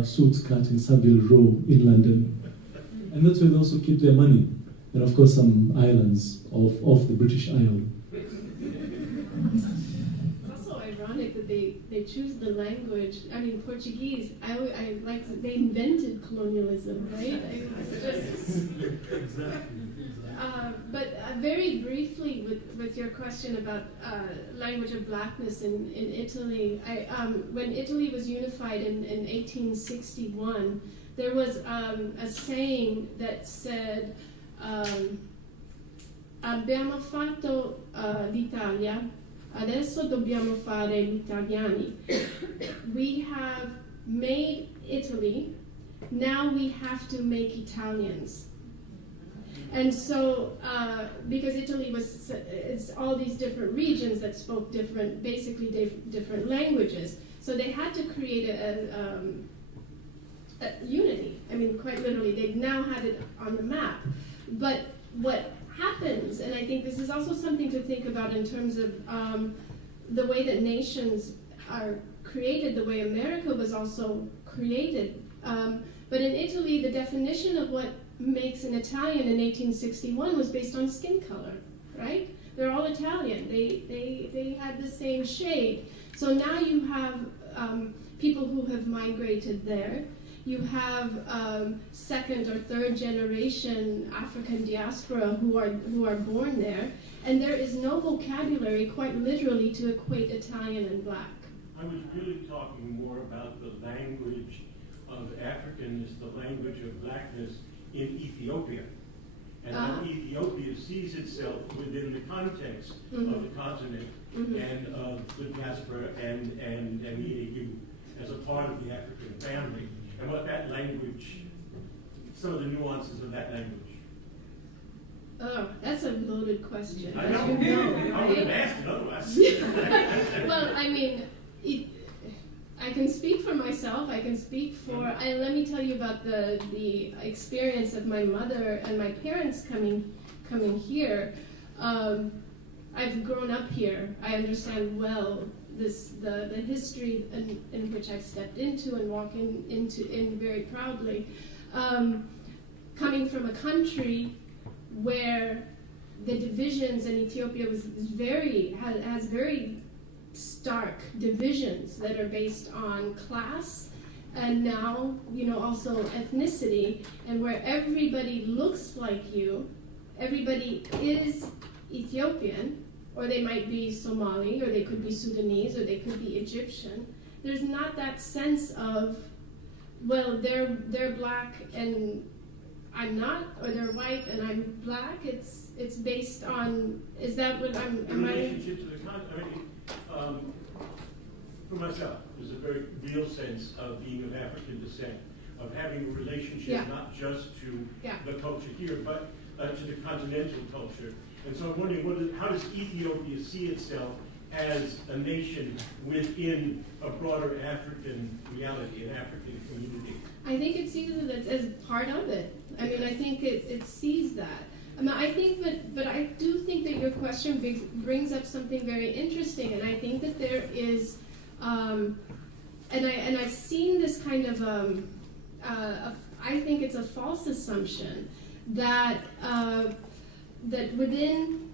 suits cut in Savile Row in London. And that's where they also keep their money. And of course some islands off the British Isle. It's also ironic that they choose the language. I mean, Portuguese, I like that they invented colonialism, right? But very briefly, with your question about language of blackness in Italy, when Italy was unified in 1861, there was a saying that said, abbiamo fatto l'Italia, adesso dobbiamo fare gli italiani. We have made Italy, now we have to make Italians. And so, because Italy it's all these different regions that spoke basically different languages, so they had to create a unity. I mean, quite literally, they've now had it on the map. But what happens, and I think this is also something to think about in terms of the way that nations are created, the way America was also created. But in Italy, the definition of what makes an Italian in 1861 was based on skin color, right? They're all Italian. They had the same shade. So now you have people who have migrated there. You have second or third generation African diaspora who are born there, and there is no vocabulary, quite literally, to equate Italian and black. I was really talking more about the language of Africanness, the language of blackness in Ethiopia, and how Ethiopia sees itself within the context of the continent and of the diaspora and the AU as a part of the African family. And what that language, some of the nuances of that language. Oh, that's a loaded question. I know. I would have asked it otherwise. Well, I mean, I can speak for myself. I can speak for. Let me tell you about the experience of my mother and my parents coming here. I've grown up here. I understand well the history in which I've stepped into and walking in very proudly, coming from a country where the divisions in Ethiopia has very stark divisions that are based on class and now also ethnicity, and where everybody looks like you, everybody is Ethiopian, or they might be Somali, or they could be Sudanese, or they could be Egyptian. There's not that sense of, well, they're black and I'm not, or they're white and I'm black. It's based on, is that what I'm? In relationship to the continent, for myself, there's a very real sense of being of African descent, of having a relationship not just to the culture here, but to the continental culture. And so I'm wondering, how does Ethiopia see itself as a nation within a broader African reality, an African community? I think it sees it as part of it. I mean, I think it sees that. I mean, I think but I do think that your question brings up something very interesting, and I think that there is, and I've seen this kind of, I think it's a false assumption that that within,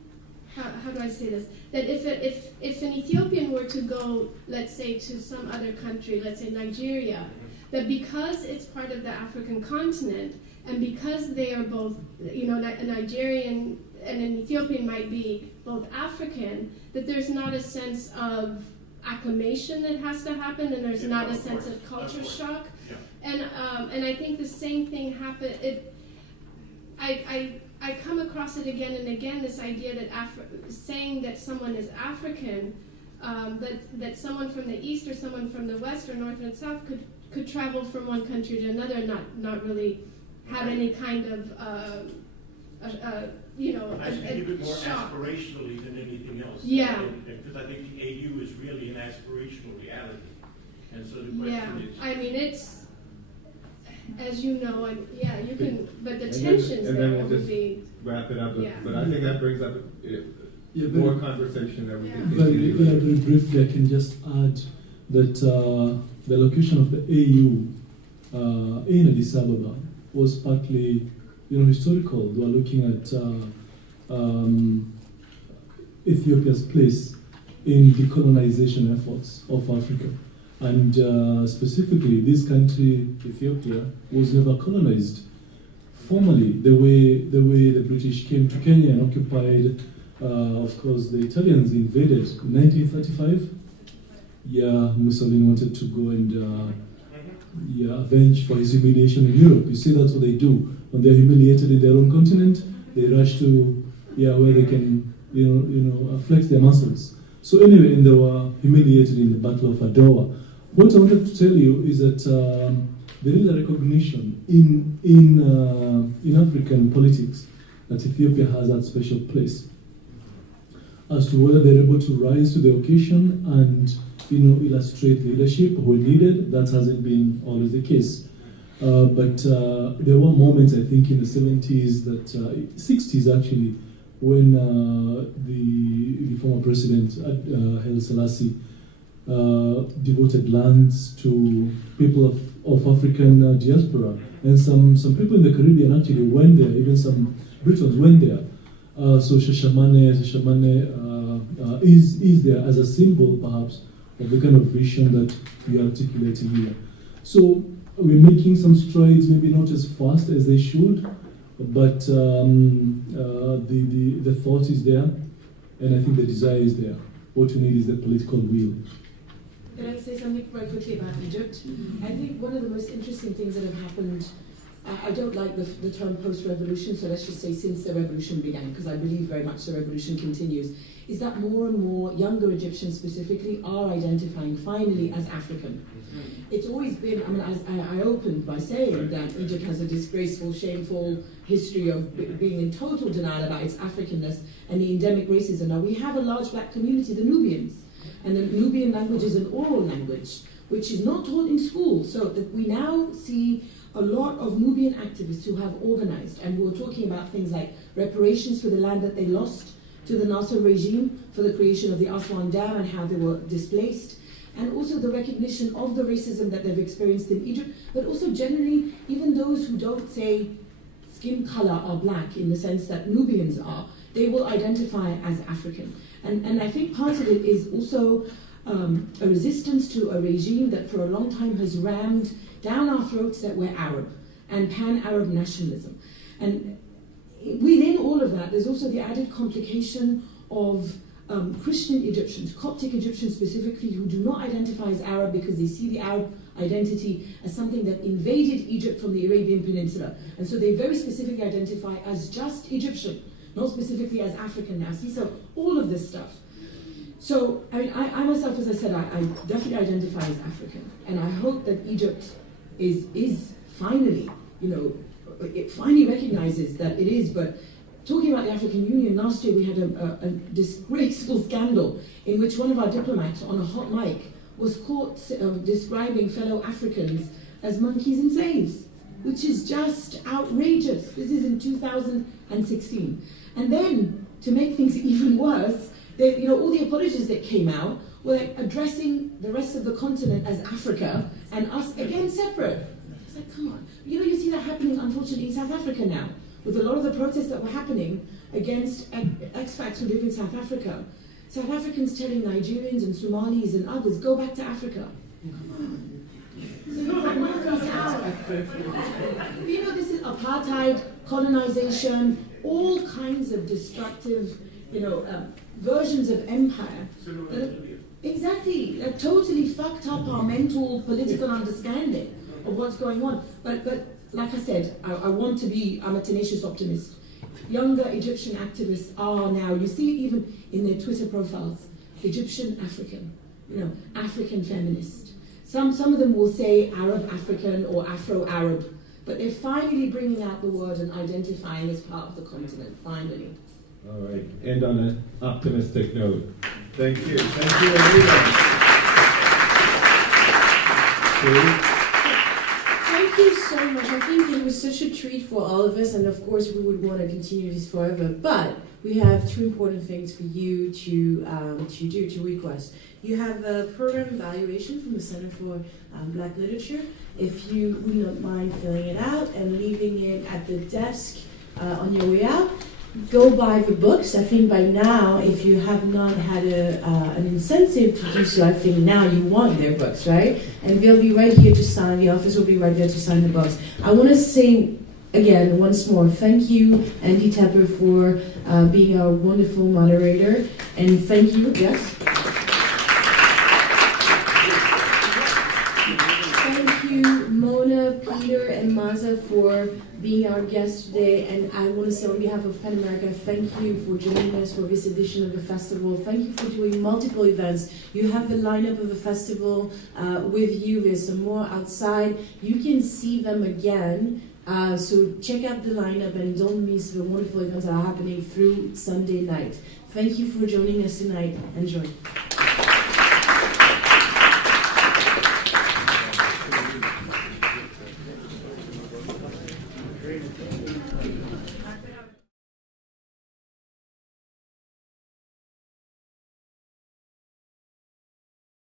how do I say this? That if an Ethiopian were to go, let's say, to some other country, let's say Nigeria, that because it's part of the African continent, and because they are both, a Nigerian and an Ethiopian might be both African, that there's not a sense of acclimation that has to happen, and there's not a sense of culture shock. And I think the same thing happened. I come across it again and again, this idea that saying that someone is African, that someone from the East or someone from the West or North and South could travel from one country to another and not really have any kind of, I should keep it more shock. aspirationally than anything else. Yeah. Because I think the AU is really an aspirational reality. And so the question is... I mean, it's, as you know, you can, but the And tensions then there we'll would just be... wrap it up. Yeah. But I think that brings up Yeah, more conversation that we can very, continue. very briefly, I can just add that the location of the AU in Addis Ababa was partly, historical. We are looking at Ethiopia's place in decolonization efforts of Africa. And specifically, this country, Ethiopia, was never colonized formally the way the British came to Kenya and occupied. Of course, the Italians invaded in 1935. Yeah, Mussolini wanted to go and avenge for his humiliation in Europe. You see, that's what they do. When they're humiliated in their own continent, they rush to where they can flex their muscles. So anyway, and they were humiliated in the Battle of Adowa. What I wanted to tell you is that there is a recognition in African politics that Ethiopia has that special place. As to whether they're able to rise to the occasion and illustrate leadership when needed, that hasn't been always the case. But there were moments, I think, in the 70s, 60s actually, when the former president, Haile Selassie, devoted lands to people of African diaspora. And some people in the Caribbean actually went there, even some Britons went there. So Shashamane is there as a symbol, perhaps, of the kind of vision that we are articulating here. So we're making some strides, maybe not as fast as they should, but the thought is there, and I think the desire is there. What we need is the political will. Can I say something very quickly about Egypt? I think one of the most interesting things that have happened, I don't like the term post-revolution, so let's just say since the revolution began, because I believe very much the revolution continues, is that more and more younger Egyptians specifically are identifying finally as African. It's always been, I opened by saying that Egypt has a disgraceful, shameful history of being in total denial about its Africanness and the endemic racism. Now we have a large black community, the Nubians, and the Nubian language is an oral language, which is not taught in school, so that we now see a lot of Nubian activists who have organized, and we're talking about things like reparations for the land that they lost to the Nasser regime, for the creation of the Aswan Dam and how they were displaced, and also the recognition of the racism that they've experienced in Egypt, but also generally, even those who don't say skin color are black in the sense that Nubians are, they will identify as African. And I think part of it is also a resistance to a regime that for a long time has rammed down our throats that we're Arab and pan-Arab nationalism. And within all of that, there's also the added complication of Christian Egyptians, Coptic Egyptians specifically, who do not identify as Arab because they see the Arab identity as something that invaded Egypt from the Arabian Peninsula. And so they very specifically identify as just Egyptian, not specifically as African now. See, so all of this stuff. So, I myself, as I said, I definitely identify as African. And I hope that Egypt is finally, it finally recognizes that it is. But talking about the African Union, last year we had a disgraceful scandal in which one of our diplomats on a hot mic was caught describing fellow Africans as monkeys and slaves, which is just outrageous. This is in 2016. And then, to make things even worse, all the apologies that came out were addressing the rest of the continent as Africa and us again separate. It's like, come on. You see that happening, unfortunately, in South Africa now, with a lot of the protests that were happening against expats who live in South Africa. South Africans telling Nigerians and Somalis and others, go back to Africa. Come on. So this is apartheid, colonization, all kinds of destructive, versions of empire. Exactly, that totally fucked up our mental, political understanding of what's going on. But like I said, I'm a tenacious optimist. Younger Egyptian activists are now, you see it even in their Twitter profiles, Egyptian African, African feminist. Some of them will say Arab African or Afro-Arab, but they're finally bringing out the word and identifying as part of the continent, finally. All right, end on an optimistic note. Thank you. Thank you, Anita. Thank you so much. I think it was such a treat for all of us, and of course we would want to continue this forever. But we have two important things for you to request. You have a program evaluation from the Center for Black Literature. If you would not mind filling it out and leaving it at the desk on your way out, go buy the books. I think by now, if you have not had an incentive to do so, I think now you want their books, right? And they'll be right here to sign. The office will be right there to sign the books. I want to say again, once more, thank you, Andy Tepper, for being our wonderful moderator. And thank you, yes? Thank you, Mona, Peter, and Maaza for being our guests today. And I want to say on behalf of PEN America, thank you for joining us for this edition of the festival. Thank you for doing multiple events. You have the lineup of the festival with you. There's some more outside. You can see them again. So check out the lineup and don't miss the wonderful events that are happening through Sunday night. Thank you for joining us tonight. Enjoy.